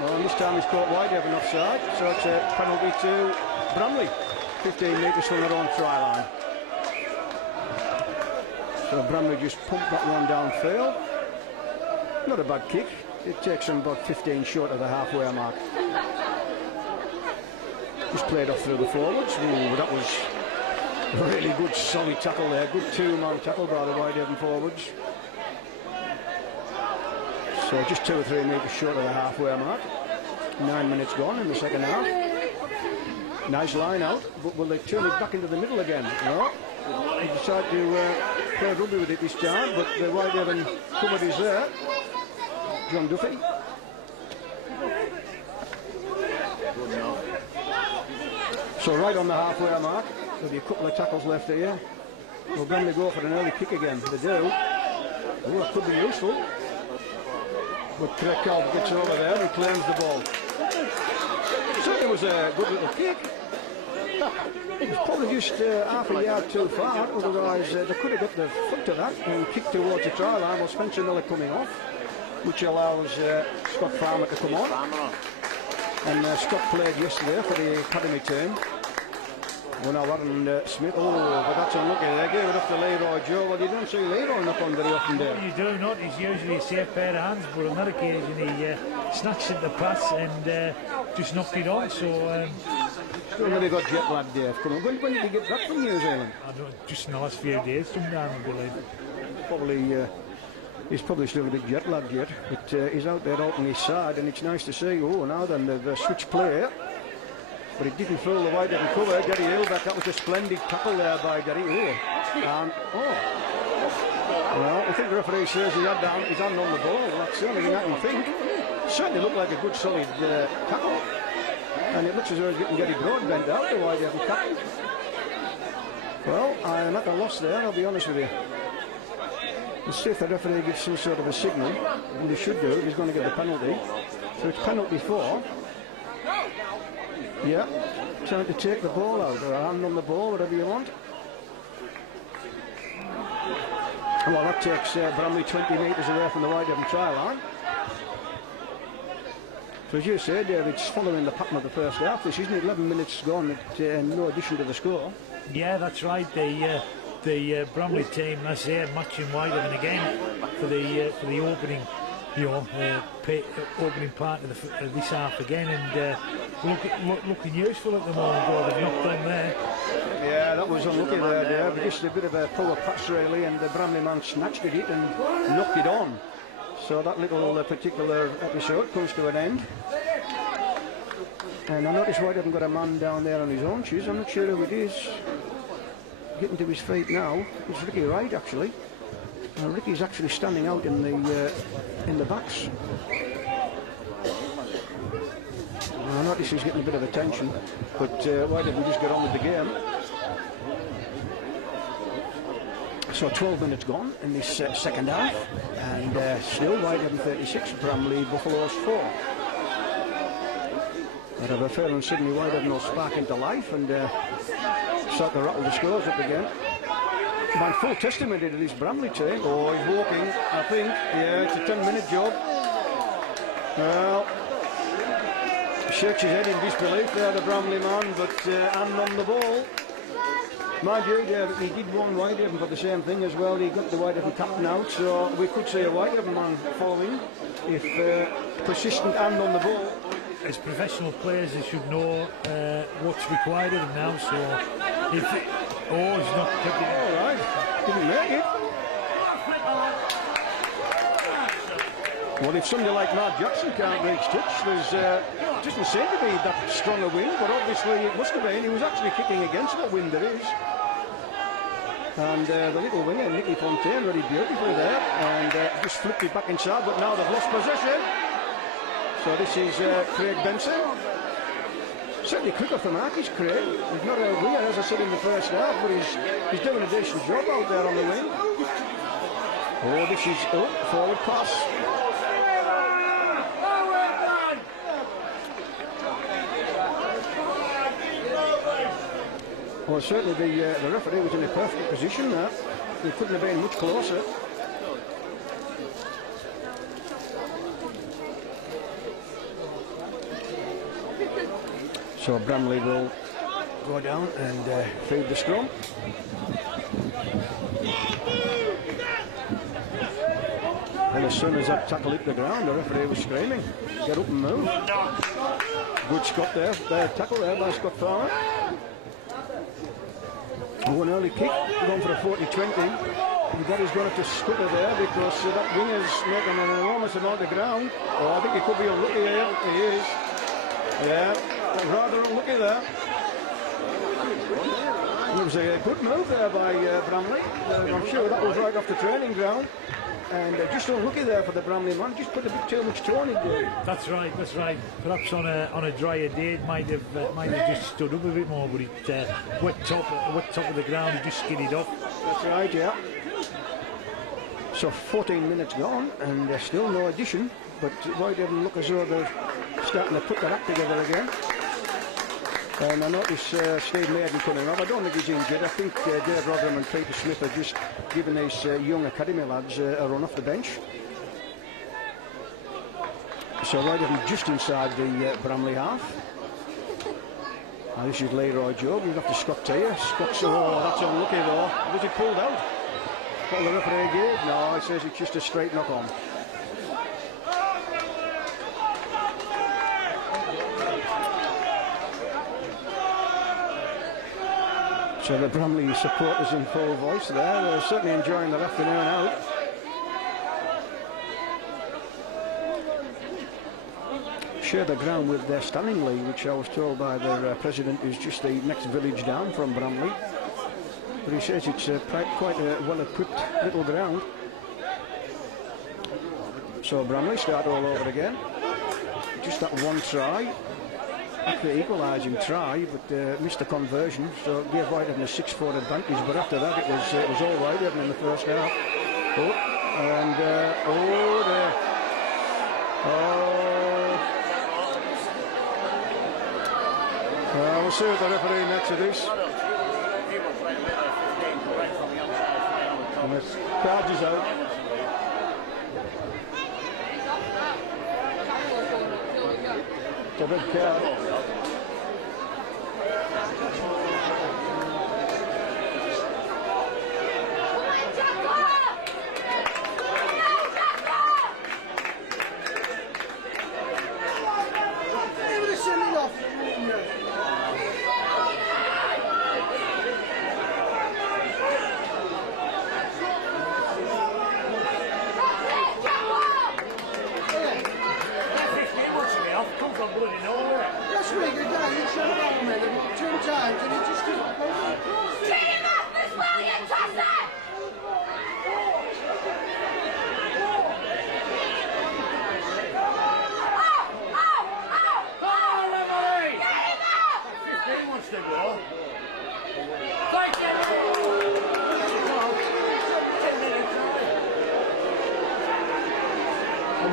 Well, and this time he's caught Whitehaven offside, so it's a penalty to Bramley. 15 metres from their own try line. So Bramley just pumped that one downfield. Not a bad kick. It takes them about 15 short of the halfway mark. Just played off through the forwards. Ooh, that was a really good solid tackle there. Good two-man tackle by the Whitehaven forwards. So just 2 or 3 metres short of the halfway mark. 9 minutes gone in the second half. Nice line out, but will they turn it back into the middle again? No. They decide to play rugby with it this time, but the Whitehaven covered is there. John Duffy. So right on the halfway mark, there'll be a couple of tackles left here. Will Bramley go for an early kick again? They do. Oh, that could be useful. But Craig Calvert gets over there and claims the ball. Certainly was a good little kick. It was probably just half a yard too far, otherwise they could have got the foot to that and kicked towards the try line. Well, Spencer Miller coming off, which allows Scott Farmer to come on. And Scott played yesterday for the academy team. Well, now Aaron Smith, but that's unlucky. They gave it up to Leroy Joe. Well, you don't see Leroy knock on very often there. No, you do not. He's usually a safe pair of hands, but on that occasion he snatched at the pass and just knocked it on. So still never got jet lag, Dave. Come on. When did you get back from New Zealand? I don't know, just in the last few days sometime, I believe. Probably, he's probably still a bit jet lagged yet, but he's out there opening his side, and it's nice to see. Oh, now then they've switched play. But it didn't fool the Whitehaven cover. Gary Hillback, that was a splendid tackle there by Gary. Well, I think the referee says he had down his hand on the ball. That's the only thing I can think. Certainly looked like a good solid tackle. And it looks as though he's getting Gary Broadbent out, the Whitehaven captain. Well, I'm at a loss there, I'll be honest with you. Let's see if the referee gives some sort of a signal. And he should do if he's going to get the penalty. So it's penalty 4. Yeah, trying to take the ball out, or a hand on the ball, whatever you want. Well, that takes Bramley 20 metres away from the Whitehaven try line. So as you said, it's following the pattern of the first half. This isn't it? 11 minutes gone, no addition to the score. Yeah, that's right. The Bramley team, as I say, matching Whitehaven again for the opening. Opening part of this half again, and looking useful at the moment. Though they've knocked on there. Yeah, that was unlucky there. But just a bit of a poor pass really, and the Bramley man snatched at it and knocked it on. So that little particular episode comes to an end. And I noticed Whitehaven got a man down there on his own shoes. I'm not sure who it is. Getting to his feet now. It's Ricky Wright actually. Ricky's actually standing out in the backs. I notice he's getting a bit of attention, but why didn't we just get on with the game? So 12 minutes gone in this second half, and still Whitehaven 36, Bramley Buffaloes 4. But I have a feeling suddenly Whitehaven will spark into life and start to rattle the scores up again. Man, full testimony to this Bramley team. Oh, he's walking, I think. Yeah, it's a 10-minute job. Well, shakes his head in disbelief there, the Bramley man, but hand on the ball. Mind you, he did warn Whitehaven for the same thing as well. He got the Whitehaven captain out, so we could see a Whitehaven man falling if persistent hand on the ball. As professional players, they should know what's required of them now. So, if he's not taking it. All right, didn't make it. Well, if somebody like Mark Jackson can't reach touch, there's doesn't seem to be that strong a wind, but obviously it must have been. He was actually kicking against what wind there is. And the little winger, Nicky Fontaine, very beautifully there, and just flipped it back inside, but now they've lost possession. So this is Craig Benson. Certainly quicker for Mark is Craig. He's not a winger, as I said in the first half, but he's doing a decent job out there on the wing. Oh, this is forward pass. Well, certainly the referee was in a perfect position there. He couldn't have been much closer. So Bramley will go down and feed the scrum. And as soon as that tackle hit the ground, the referee was screaming, "Get up and move." Good Scott there. Tackle there by Scott Farmer. Oh, an early kick, going for a 40-20. And Gary's going to have to scupper there because that winger's making an enormous amount of ground. Oh, I think he could be unlucky here. He is. Yeah, rather unlucky there. It was a good move there by Bramley. I'm sure that was right off the training ground. And just unlucky there for the Bramley man. Just put a bit too much toe in it. That's right. Perhaps on a drier day, it might have just stood up a bit more, but it wet top of the ground, it just skidded off. That's right, yeah. So 14 minutes gone, and still no addition. But Whitehaven look as though they're starting to put their act together again. And I notice Steve Maiden coming off. I don't think he's injured. I think Dave Rotherham and Peter Smith are just giving these young academy lads a run off the bench. So Whitehaven just inside the Bramley half. Now this is Leroy Jobe. We've got to Scott Taylor. Scott's, oh, that's unlucky though. Was it pulled out? What the referee gave? No, it says it's just a straight knock on. So the Bramley supporters in full voice there. They're certainly enjoying their afternoon out. Share the ground with their Stanley, which I was told by their president is just the next village down from Bramley. But he says it's quite a well-equipped little ground. So Bramley start all over again. Just that one try. After the equalising try, but missed the conversion, so gave Whitehaven a 6-4 advantage. But after that, it was all Whitehaven in the first half. Oh, and there. Oh. Well, we'll see what the referee next to this. And the charge is out. It's a big card.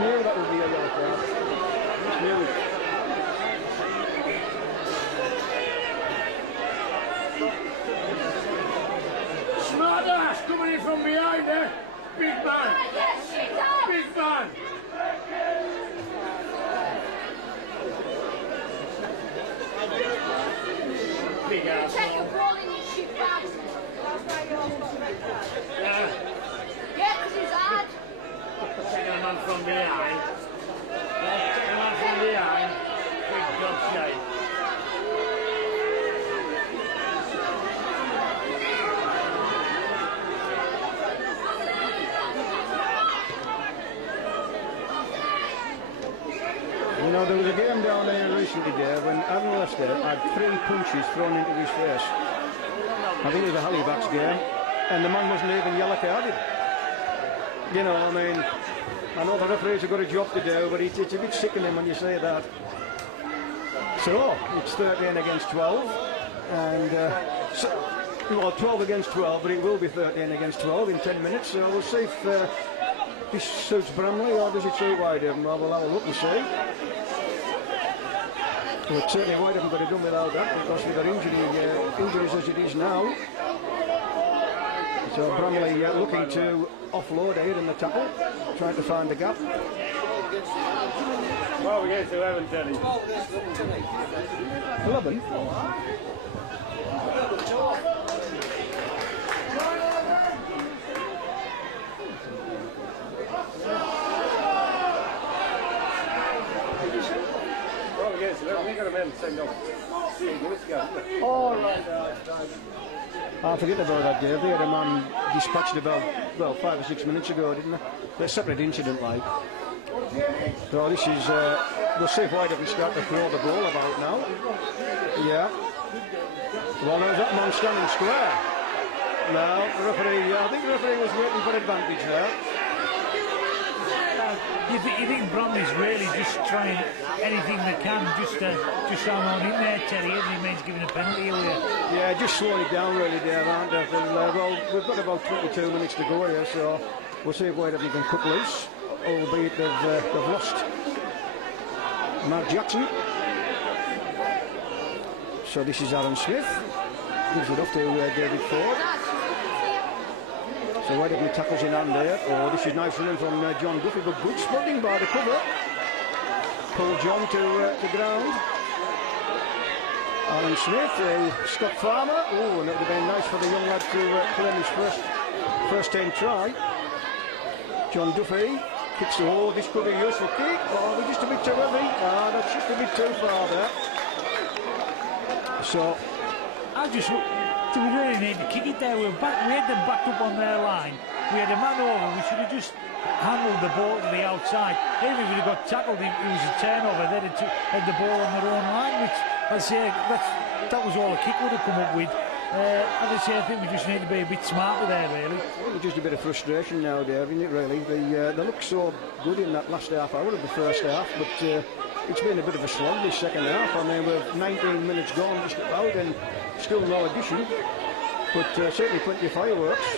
knew that would be a yellow card. Just knew it. Smart ass coming in from behind there. Big man. Big man. Big ass. Take a ball in his shit bags. Yeah. Yeah, because he's hard. Taking a man from behind. Yeah, taking a man from behind. Big job shape. You know, there was a game down there recently there when Aaron Lester had 3 punches thrown into his face. I think it was a Halifax game, and the man wasn't even yellow carded. You know, I mean, I know the referees have got a job to do, but it's a bit sickening when you say that. So, it's 13 against 12, and well, 12 against 12, but it will be 13 against 12 in 10 minutes, so we'll see if this suits Bramley or does it suit Whitehaven. Well, we'll have a look and see. But certainly Whitehaven could have done without that because with their injuries as it is now. So Bramley looking to offload here in the tackle, trying to find the gap. Well, we get to 11, Teddy. 11? All right. I forget about that, Dave. They had a man dispatched about, well, 5 or 6 minutes ago, didn't they? They're a separate incident, like. So this is, we'll see if Whitehaven start to throw the ball about now. Yeah. Well, there's that man standing square. No, the referee, I think the referee was waiting for advantage there. You think Bramley's really just trying anything they can just hang on in there, Terry, and he means giving a penalty away. Yeah, just slowing it down really there, aren't they? Well, we've got about 22 minutes to go here, so we'll see if Whitehaven can cut loose, albeit they've lost Mark Jackson. So this is Aaron Smith, gives it off to David Ford. So Whitehaven tackles in hand there. Oh, this is nice running from John Duffy, but good spotting by the cover. Pull John to ground. Aaron Smith, Scott Farmer. Oh, and it would have been nice for the young lad to claim his first 10 try. John Duffy kicks the hole. This could be a useful kick. Oh, we're just a bit too heavy. Ah, that's just a bit too far there. So, Do we really need to kick it there? We had them backed up on their line. We had a man over. We should have just handled the ball to the outside. Even if we'd have got tackled, it was a turnover. They'd have had the ball on their own line, which I'd say that was all the kick would have come up with. As I say, I think we just need to be a bit smarter there, really. Well, just a bit of frustration now, Dave, isn't it, really? They look so good in that last half hour of the first half, but it's been a bit of a slog this second half. I mean, we're 19 minutes gone just about, and still no addition, but certainly plenty of fireworks.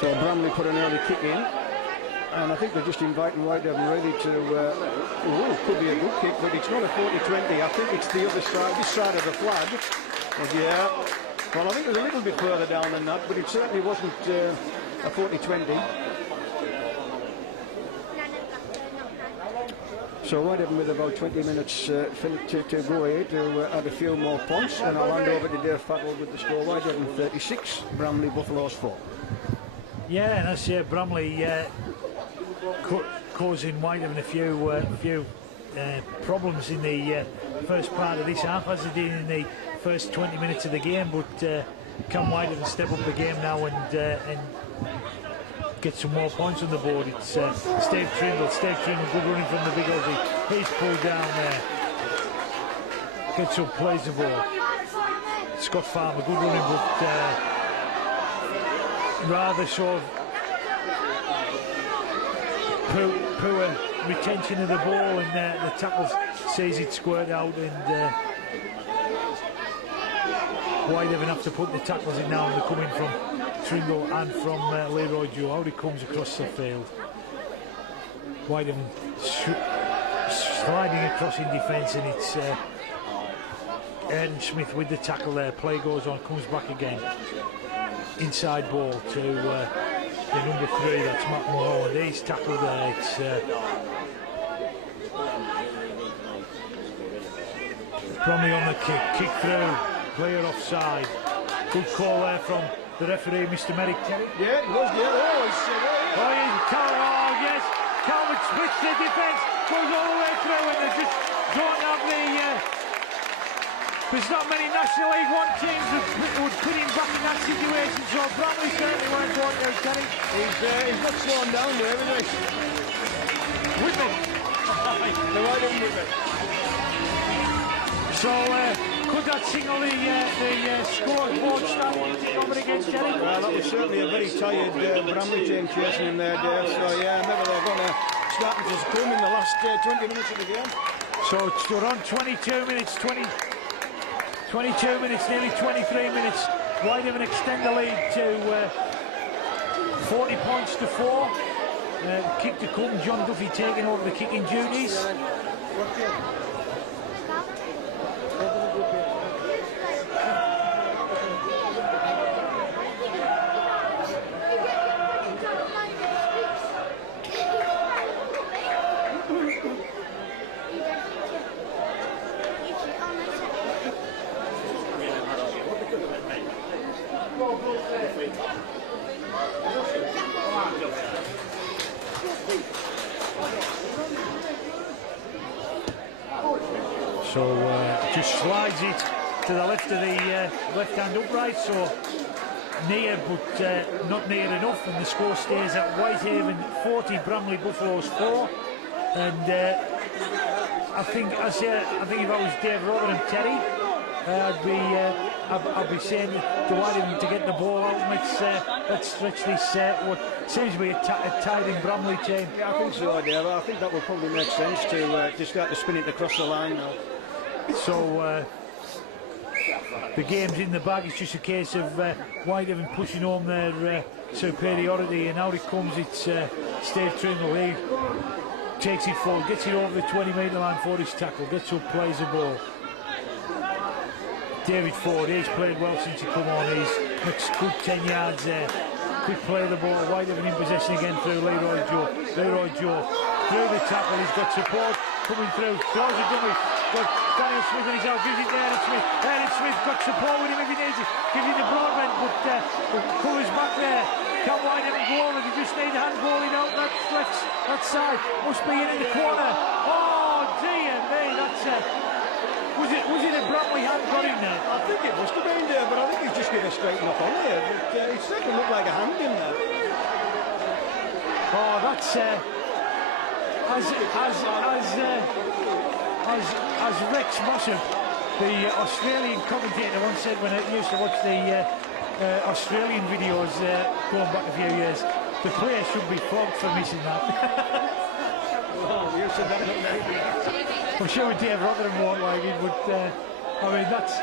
So Bramley put an early kick in, and I think they're just inviting Whitehaven really to, could be a good kick, but it's not a 40-20. I think it's the other side, this side of the flag. But yeah, well, I think it was a little bit further down than that, but it certainly wasn't a 40-20. So Whitehaven with about 20 minutes to go here to add a few more points, and I'll hand over to Dave Fattle with the score. Whitehaven 36, Bramley Buffaloes 4. Yeah, and I say Bramley causing Whitehaven a few problems in the first part of this half, as they did in the first 20 minutes of the game. But can Whitehaven step up the game now and get some more points on the board? It's Steve Trimble, good running from the big ugly. He's pulled down there. Gets up, plays the ball. Scott Farmer, good running, but rather sort of poor retention of the ball, and the tackle sees it squirt out, and Whitehaven have to put the tackles in now, and they're coming from Tringle and from Leroy Joe. Out he comes across the field. Whitehaven sliding across in defence, and it's Aaron Smith with the tackle there. Play goes on, comes back again. Inside ball to the number 3, that's Matt Mulholland. He's tackled there. It's Bramley on the kick through, player offside. Good call there from the referee, Mr. Merrick. Yeah, it was, yeah. Yes, Calvin splits the defence, goes all the way through, and they just don't have the... there's not many National League 1 teams that would put him back in that situation, so Bramley certainly weren't going to get it. He's not slowing down there, is he? Whitman. They're right in with it. So, could that signal the scoreboard starting over against Jerry? Well, that was certainly a very tired Bramley team chasing him there, Dave. So, yeah, maybe they're going to start to come in the last 20 minutes of the game. So, we're on 22 minutes, 22 minutes, nearly 23 minutes. Whitehaven extend the lead to 40 points to 4. Kick to come, John Duffy taking over the kicking duties. So just slides it to the left of the left-hand upright, so near but not near enough, and the score stays at Whitehaven 40, Bramley Buffaloes 4. And I think if I was Dave Robert and Terry, I'd be saying to Whitehaven to get the ball out, and let's stretch this what seems to be a tied in Bramley team. Yeah, I think so, Dave. I think that would probably make sense to start to spin it across the line now. So the game's in the bag. It's just a case of Whitehaven pushing home their superiority, and out it comes. It's Steve Tringle. He takes it forward, gets it over the 20-metre line for his tackle, gets up, plays the ball. David Ford, he's played well since he come on. He's makes good 10 yards there. Quick play of the ball. Whitehaven in possession again through Leroy Joe. Leroy Joe through the tackle. He's got support coming through. Throws a dummy. Got Daniel Smith on his out. Gives it to Aaron Smith. Aaron Smith got support with him if he needs it. Gives it to Broadbent, but covers back there. Can Whitehaven go over? They just need handballing out that side. Must be in the corner. Oh dear me, that's was it a Bramley hand got in there? I think it must have been there, but I think he's just given a straight knock on there. But it certainly looked like a hand in there. Oh, that's as Rex Mossop, the Australian commentator, once said when I used to watch the Australian videos going back a few years, the player should be flogged for missing that. Oh, you said that, I'm sure Dave Rotherham won't like it, but I mean that's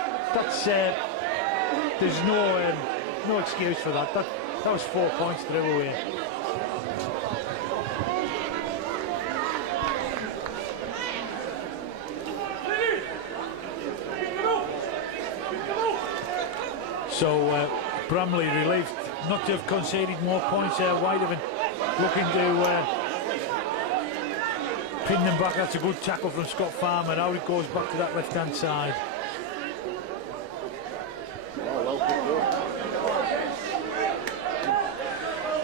there's no excuse for that. That was 4 points to the away. So Bramley relieved not to have conceded more points there. Whitehaven looking to pin them back. That's a good tackle from Scott Farmer. Now it goes back to that left-hand side.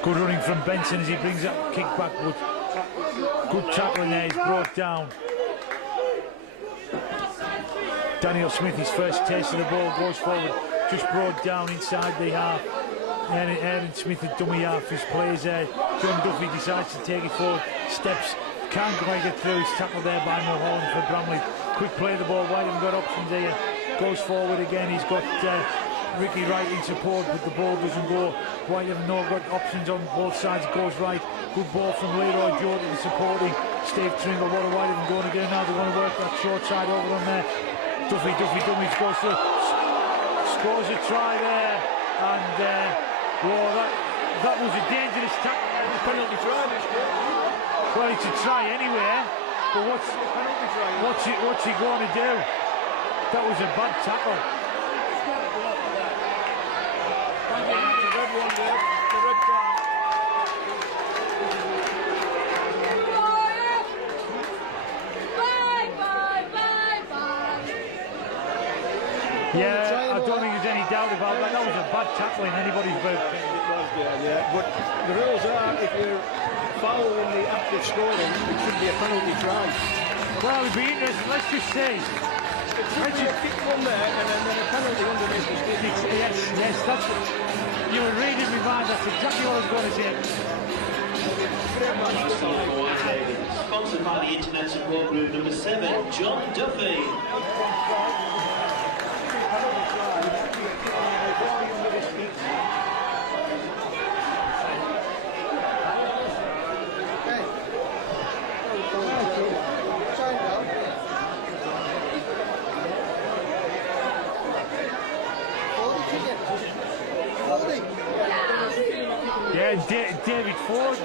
Good running from Benson as he brings that kick back, but good tackling there. He's brought down. Daniel Smith, his first taste of the ball, goes forward, just brought down inside the half. Aaron Smith, the dummy half, his plays there. John Duffy decides to take it forward, steps, can't quite get through. He's tackled there by Mulholland for Bramley. Quick play of the ball, Whitehaven got options here. Goes forward again, he's got Ricky Wright in support, but the ball doesn't go. Whitehaven now got options on both sides, goes right. Good ball from Leroy Jordan supporting Steve Tringle. What are Whitehaven going to do now? They want to work that short side over on there. Duffy dummies, goes through. scores a try there, and that was a dangerous tackle. Penalty try this game. Well, it's a try anyway, but what's he going to do? That was a bad tackle. The red one there, the red card. Yeah, I don't think there's any doubt about that. That was a bad tackle in anybody's book. It was there, yeah. But the rules are, if you foul in the act of scoring, it should be a penalty try. Well, it'd be interesting. Let's just say. It should be a kick one there, and then a penalty underneath the stick. Yes, that's it. You were reading me mind. That's exactly what I was going to say. Sponsored by the Internet Support Group number 7, John Duffy. Yeah, David Ford,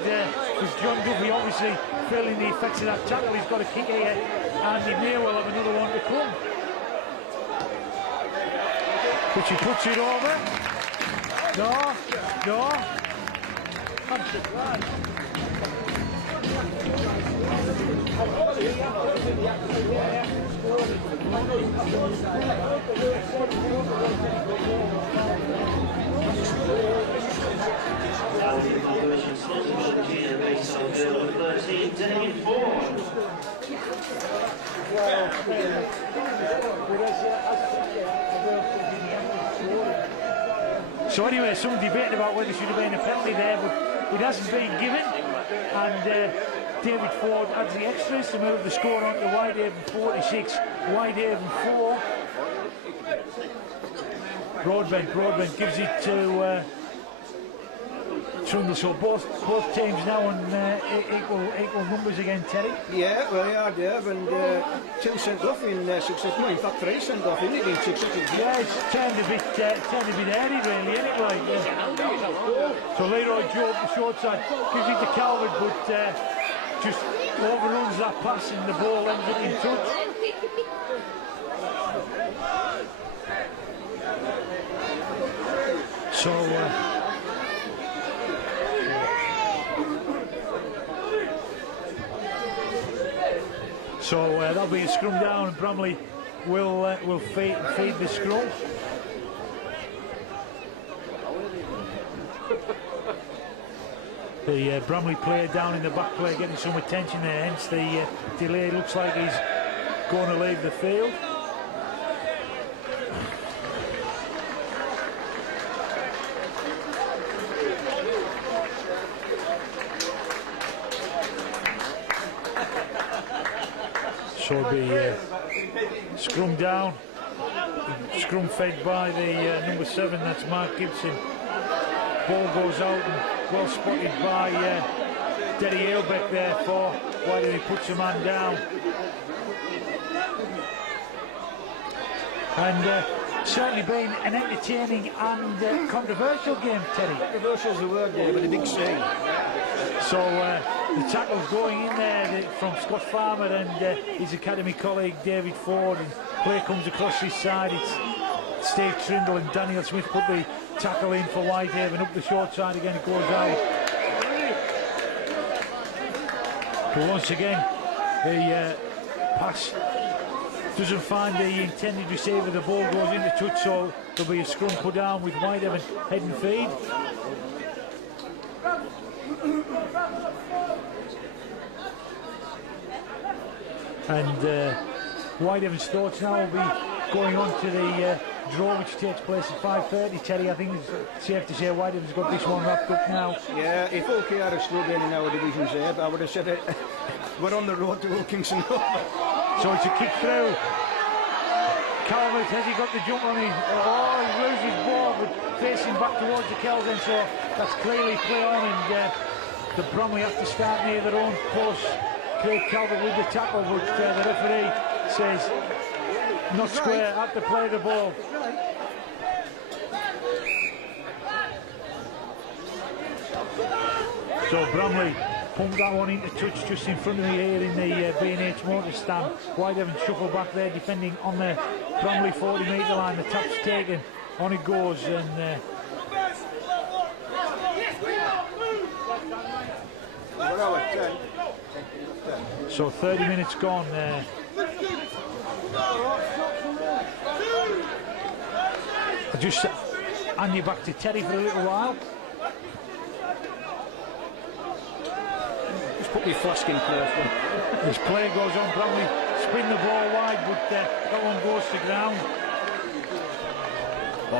with John Duffy obviously feeling the effects of that tackle. He's got a kick here, and he may well have another one to come. But she puts it over. No. Now the competition sponsored by the GM based on Bill 13, David Ford. So anyway, some debate about whether there should have been a penalty there, but it hasn't been given. And David Ford adds the extras to move the score on to Whitehaven 46, Whitehaven 4. Broadbent gives it to Trundle. So both teams now on equal numbers again, Terry. Yeah, well, they are, Dave, and 2 sent off in succession. In fact, 3 sent off in succession. Yeah, it's turned a bit airy, really, isn't it? Like, so Leroy Joe up the short side gives it to Calvert, but just overruns that pass, and the ball ends up in touch. So that'll be a scrum down, and Bramley will feed the scrum. The Bramley player down in the back player getting some attention there, hence the delay. Looks like he's going to leave the field. So it'll be scrum down, scrum fed by the number 7, that's Mark Gibson. Ball goes out, and well spotted by Derry Ailbeck there for Whitehaven. He puts a man down. And certainly been an entertaining and controversial game, Terry. Controversial is the word there, but a big C. So the tackle's going in there from Scott Farmer and his academy colleague David Ford, and play comes across his side. It's Steve Trindle and Daniel Smith put the tackle in for Whitehaven. Up the short side again, it goes out. But once again, the pass doesn't find the intended receiver. The ball goes into touch, so there'll be a scrum put down with Whitehaven head and feed. And Whitehaven's thoughts now will be going on to the draw, which takes place at 5:30. Terry, I think it's safe to say Whitehaven's got this one wrapped up now. Yeah, if OKR are struggling in our divisions there, I would have said it. We're on the road to Wilkinson. So it's a kick through. Calvert, has he got the jump on him? Oh, he loses ball, but facing back towards the Kelvin, so that's clearly play on, and the Bramley have to start near their own post. Craig Calvert with the tackle, but the referee says not square, have to play the ball. So Bramley pumped that one into touch just in front of me here in the B&H motor stand. Whitehaven shuffle back there, defending on the Bramley 40-metre line. The tap's taken, on it goes, and so 30 minutes gone. I'll just hand you back to Terry for a little while. Just put me flask in first. This play goes on. Bramley spin the ball wide, but that one goes to ground.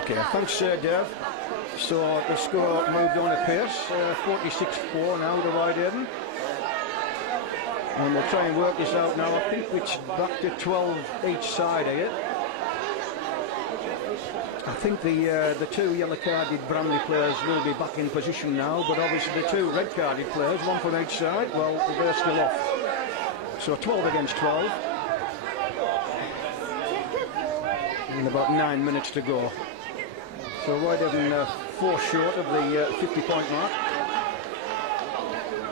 Okay, thanks, Dave. So the score moved on apace, 46-4 now to Whitehaven. And we'll try and work this out now. I think it's back to 12 each side here. I think the two yellow-carded Bramley players will be back in position now, but obviously the two red-carded players, one from each side, well, they're still off. So 12 against 12. And about 9 minutes to go. So Whitehaven 4 short of the 50-point mark.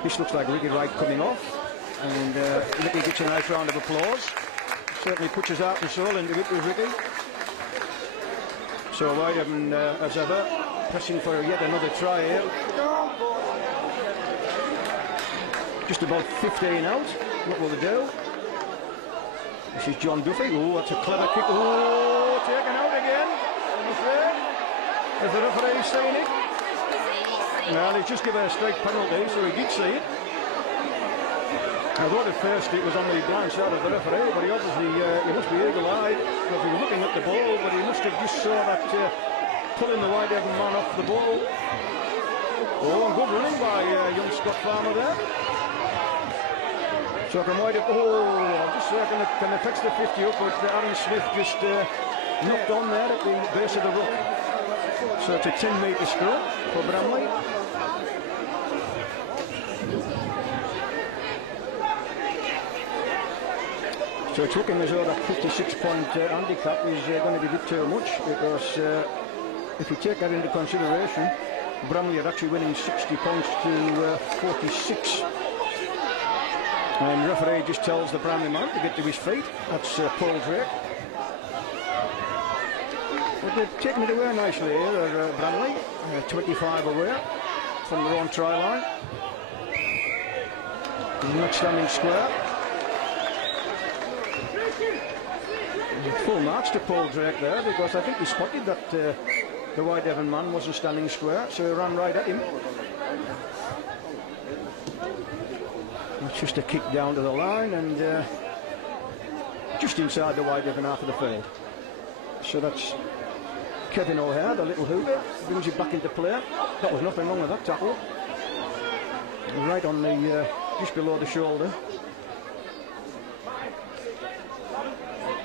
This looks like Ricky Wright coming off. And Ricky gets a nice round of applause. Certainly puts his heart and soul into it with Ricky. So Whitehaven, as ever, pressing for yet another try here. Just about 15 out. What will they do? This is John Duffy. Oh, that's a clever kick. Oh, taken out again. I'm afraid. Has the referee seen it? Well, he's just given a straight penalty, so he did see it. I thought at first it was on the blind side of the referee, but he obviously he must be eagle-eyed because he was looking at the ball, but he must have just saw that pulling the Whitehaven man off the ball. Oh, and good running by young Scott Farmer there. So from Whitehaven, I'm just can they fix the 50 up, but Aaron Smith just knocked on there at the base of the ruck. So it's a 10-metre scrum for Bramley. So it's looking as though that 56-point handicap is going to be a bit too much, because if you take that into consideration, Bramley are actually winning 60 points to 46. And the referee just tells the Bramley man to get to his feet. That's Paul Drake. But they've taken it away nicely here, Bramley. 25 away from their own try line. Not standing square. Full marks to Paul Drake there, because I think he spotted that the Whitehaven man wasn't standing square, so he ran right at him. It's just a kick down to the line and just inside the Whitehaven half of the field. So that's Kevin O'Hare, the little hooper, brings it back into play. That was nothing wrong with that tackle. Right on the, just below the shoulder.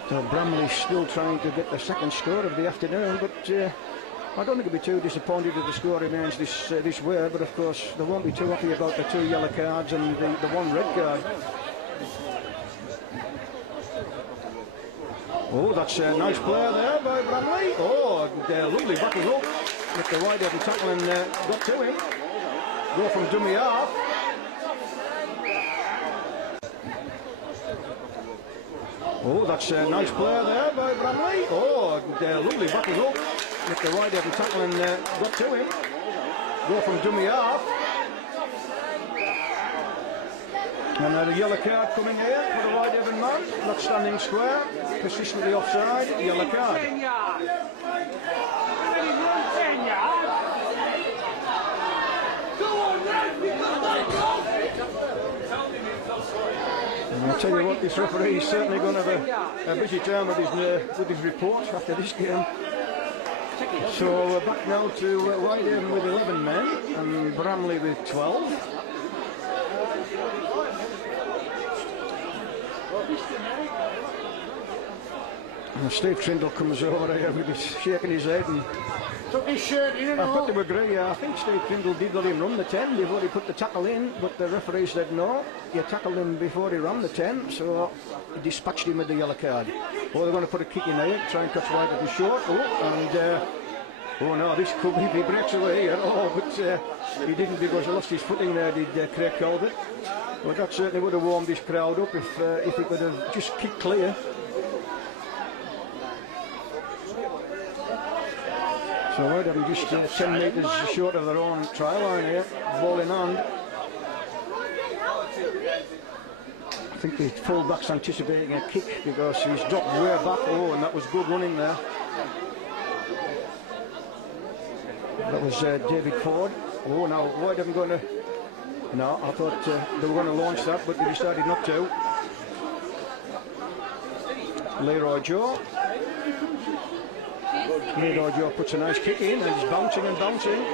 So Bramley still trying to get the second score of the afternoon, but I don't think he'll be too disappointed if the score remains this way, but of course they won't be too happy about the 2 yellow cards and the 1 red card. Oh, that's a nice play there by Bramley. Oh, lovely backing up with the Whitehaven tackle and got to him. Go from dummy half. Oh, that's a nice play there by Bramley. Oh, lovely backing up with the Whitehaven tackle and got to him. Go from dummy half. And a yellow card coming here for the Whitehaven man. Not standing square. Persistently offside. Yellow card. 10 yards. And he run 10 yards. Go on, I'll tell you what, this referee is certainly going to have a busy time with his report after this game. So we're back now to Whitehaven with 11 men and Bramley with 12. And Steve Trindle comes over here with his shaking his head and took his shirt in and I've all. got to agree, I think Steve Trindle did let him run the 10 before he put the tackle in, but the referee said no, you tackled him before he ran the 10, so he dispatched him with the yellow card. Well, they're going to put a kick in there, try and catch White at the short, and Oh no, this could be, if he breaks away here. Oh, but he didn't because he lost his footing there, did Craig Calvert. But that certainly would have warmed this crowd up if he could have just kicked clear. So Whitehaven just 10 metres short of their own try line here, ball in hand. I think the full-back's anticipating a kick because he's dropped way back. Oh, and that was good running there. That was David Ford. Oh, now Whitehaven going to... No, I thought they were going to launch that, but they decided not to. Leroy Joe. Leroy Joe puts a nice kick in and he's bouncing and bouncing.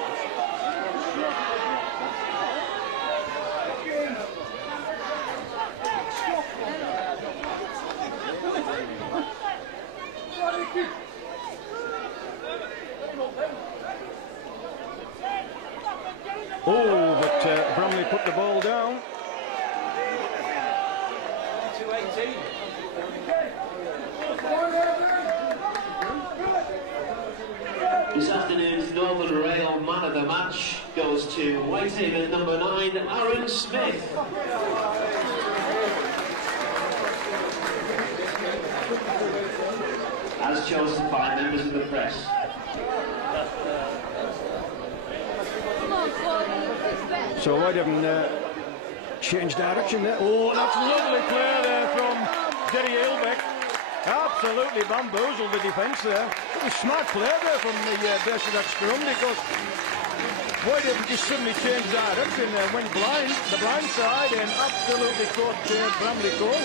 Oh, but Bramley put the ball down. This afternoon's Northern Rail man of the match goes to Whitehaven number 9, Aaron Smith. As chosen by members of the press. So Whitehaven changed direction there. Oh, that's lovely play there from Derry Ailbeck. Absolutely bamboozled the defence there. It was smart play there from the base of that scrum because Whitehaven just suddenly changed direction and went blind, the blind side, and absolutely caught Bramley goal.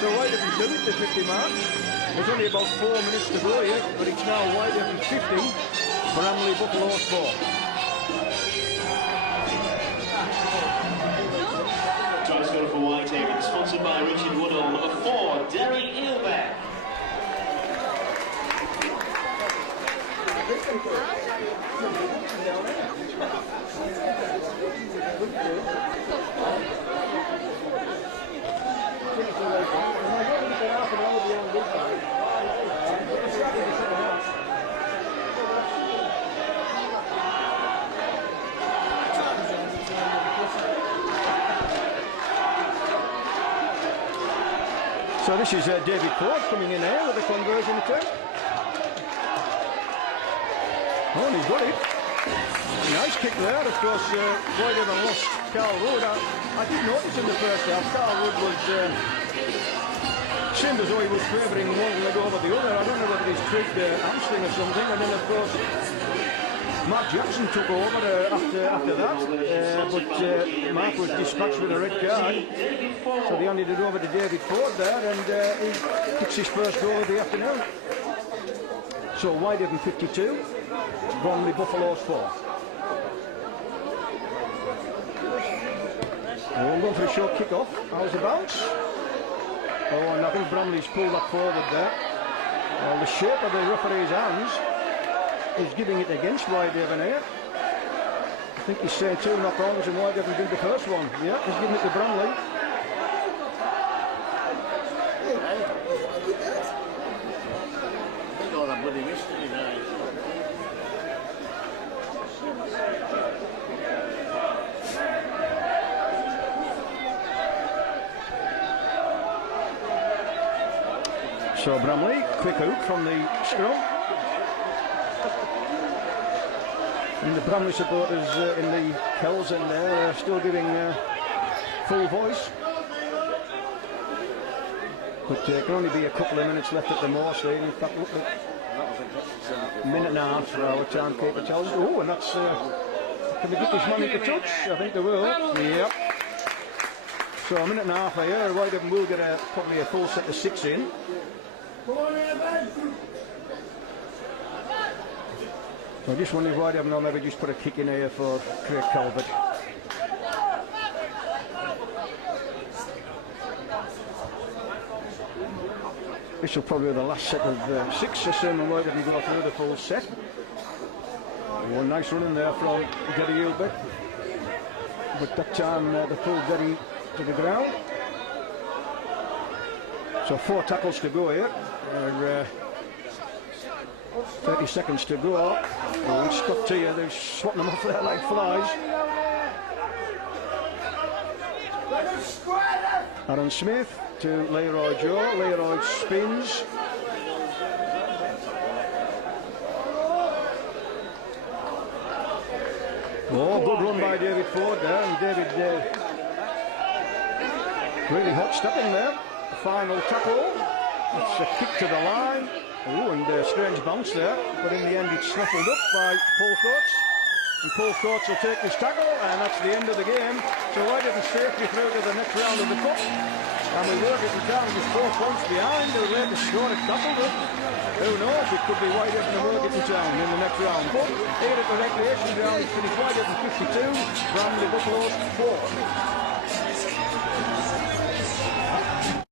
So Whitehaven did it to 50 mark. There's only about 4 minutes to go yet, but it's now Whitehaven 50, Bramley Buffaloes 4. Try to score for Whitehaven, sponsored by Richard Woodall, number 4, Derry Ailbeck. So this is David Ford coming in here with the conversion attempt. Oh, and he's got it. Nice kick there. Of course, Whitehaven lost Carl Wood. I did notice in the first half, Carl Wood was seemed as though he was favouring one leg over the other. I don't know whether he's tweaked hamstring or something. And then, of course, Mark Jackson took over after that, but Mark was dispatched with a red card, so they handed it over to David Ford there, and he kicks his first goal of the afternoon. So Whitehaven 52, Bramley Buffaloes 4. We're going for a short kick-off. How's the bounce? Oh, and I think Bramley's pulled that forward there. Well, the shape of the referee's hands is giving it against Whitehaven here. I think he's saying 2 knock-ons and Whitehaven did the first one. Yeah, he's giving it to Bramley. So Bramley, quick hook from the scrum. And the Bramley supporters in the Kells in there are still giving full voice. But there can only be a couple of minutes left at the most. In fact, look at a minute and a half for our timekeeper tells us. Oh, and that's... can we get this man into touch? I think they will. Yep. So a minute and a half here. Whitehaven will get probably a full set of 6 in. I just wonder if Whitehaven will maybe just put a kick in here for Craig Calvert. This will probably be the last set of 6, assuming Whitehaven go through the full set. One nice run in there from Derry Ailbeck. But that time the full Derry to the ground. So 4 tackles to go here. 30 seconds to go. And Scott Tier, they're swatting them off there like flies. Aaron Smith to Leroy Joe. Leroy spins. Oh, good run by David Ford there. And David really hot stepping there. Final tackle. It's a kick to the line. Oh, and a strange bounce there. But in the end, it's snaffled up by Paul Coates. And Paul Coates will take this tackle, and that's the end of the game. So Whitehaven safely through to the next round of the cup. And we work it down with 4 points behind. They'll wait to score at Castlewood. Who knows? It could be Whitehaven and Workington Town in the next round. But here at the recreation ground, it's finished Whitehaven 52, Bramley Buffaloes 4.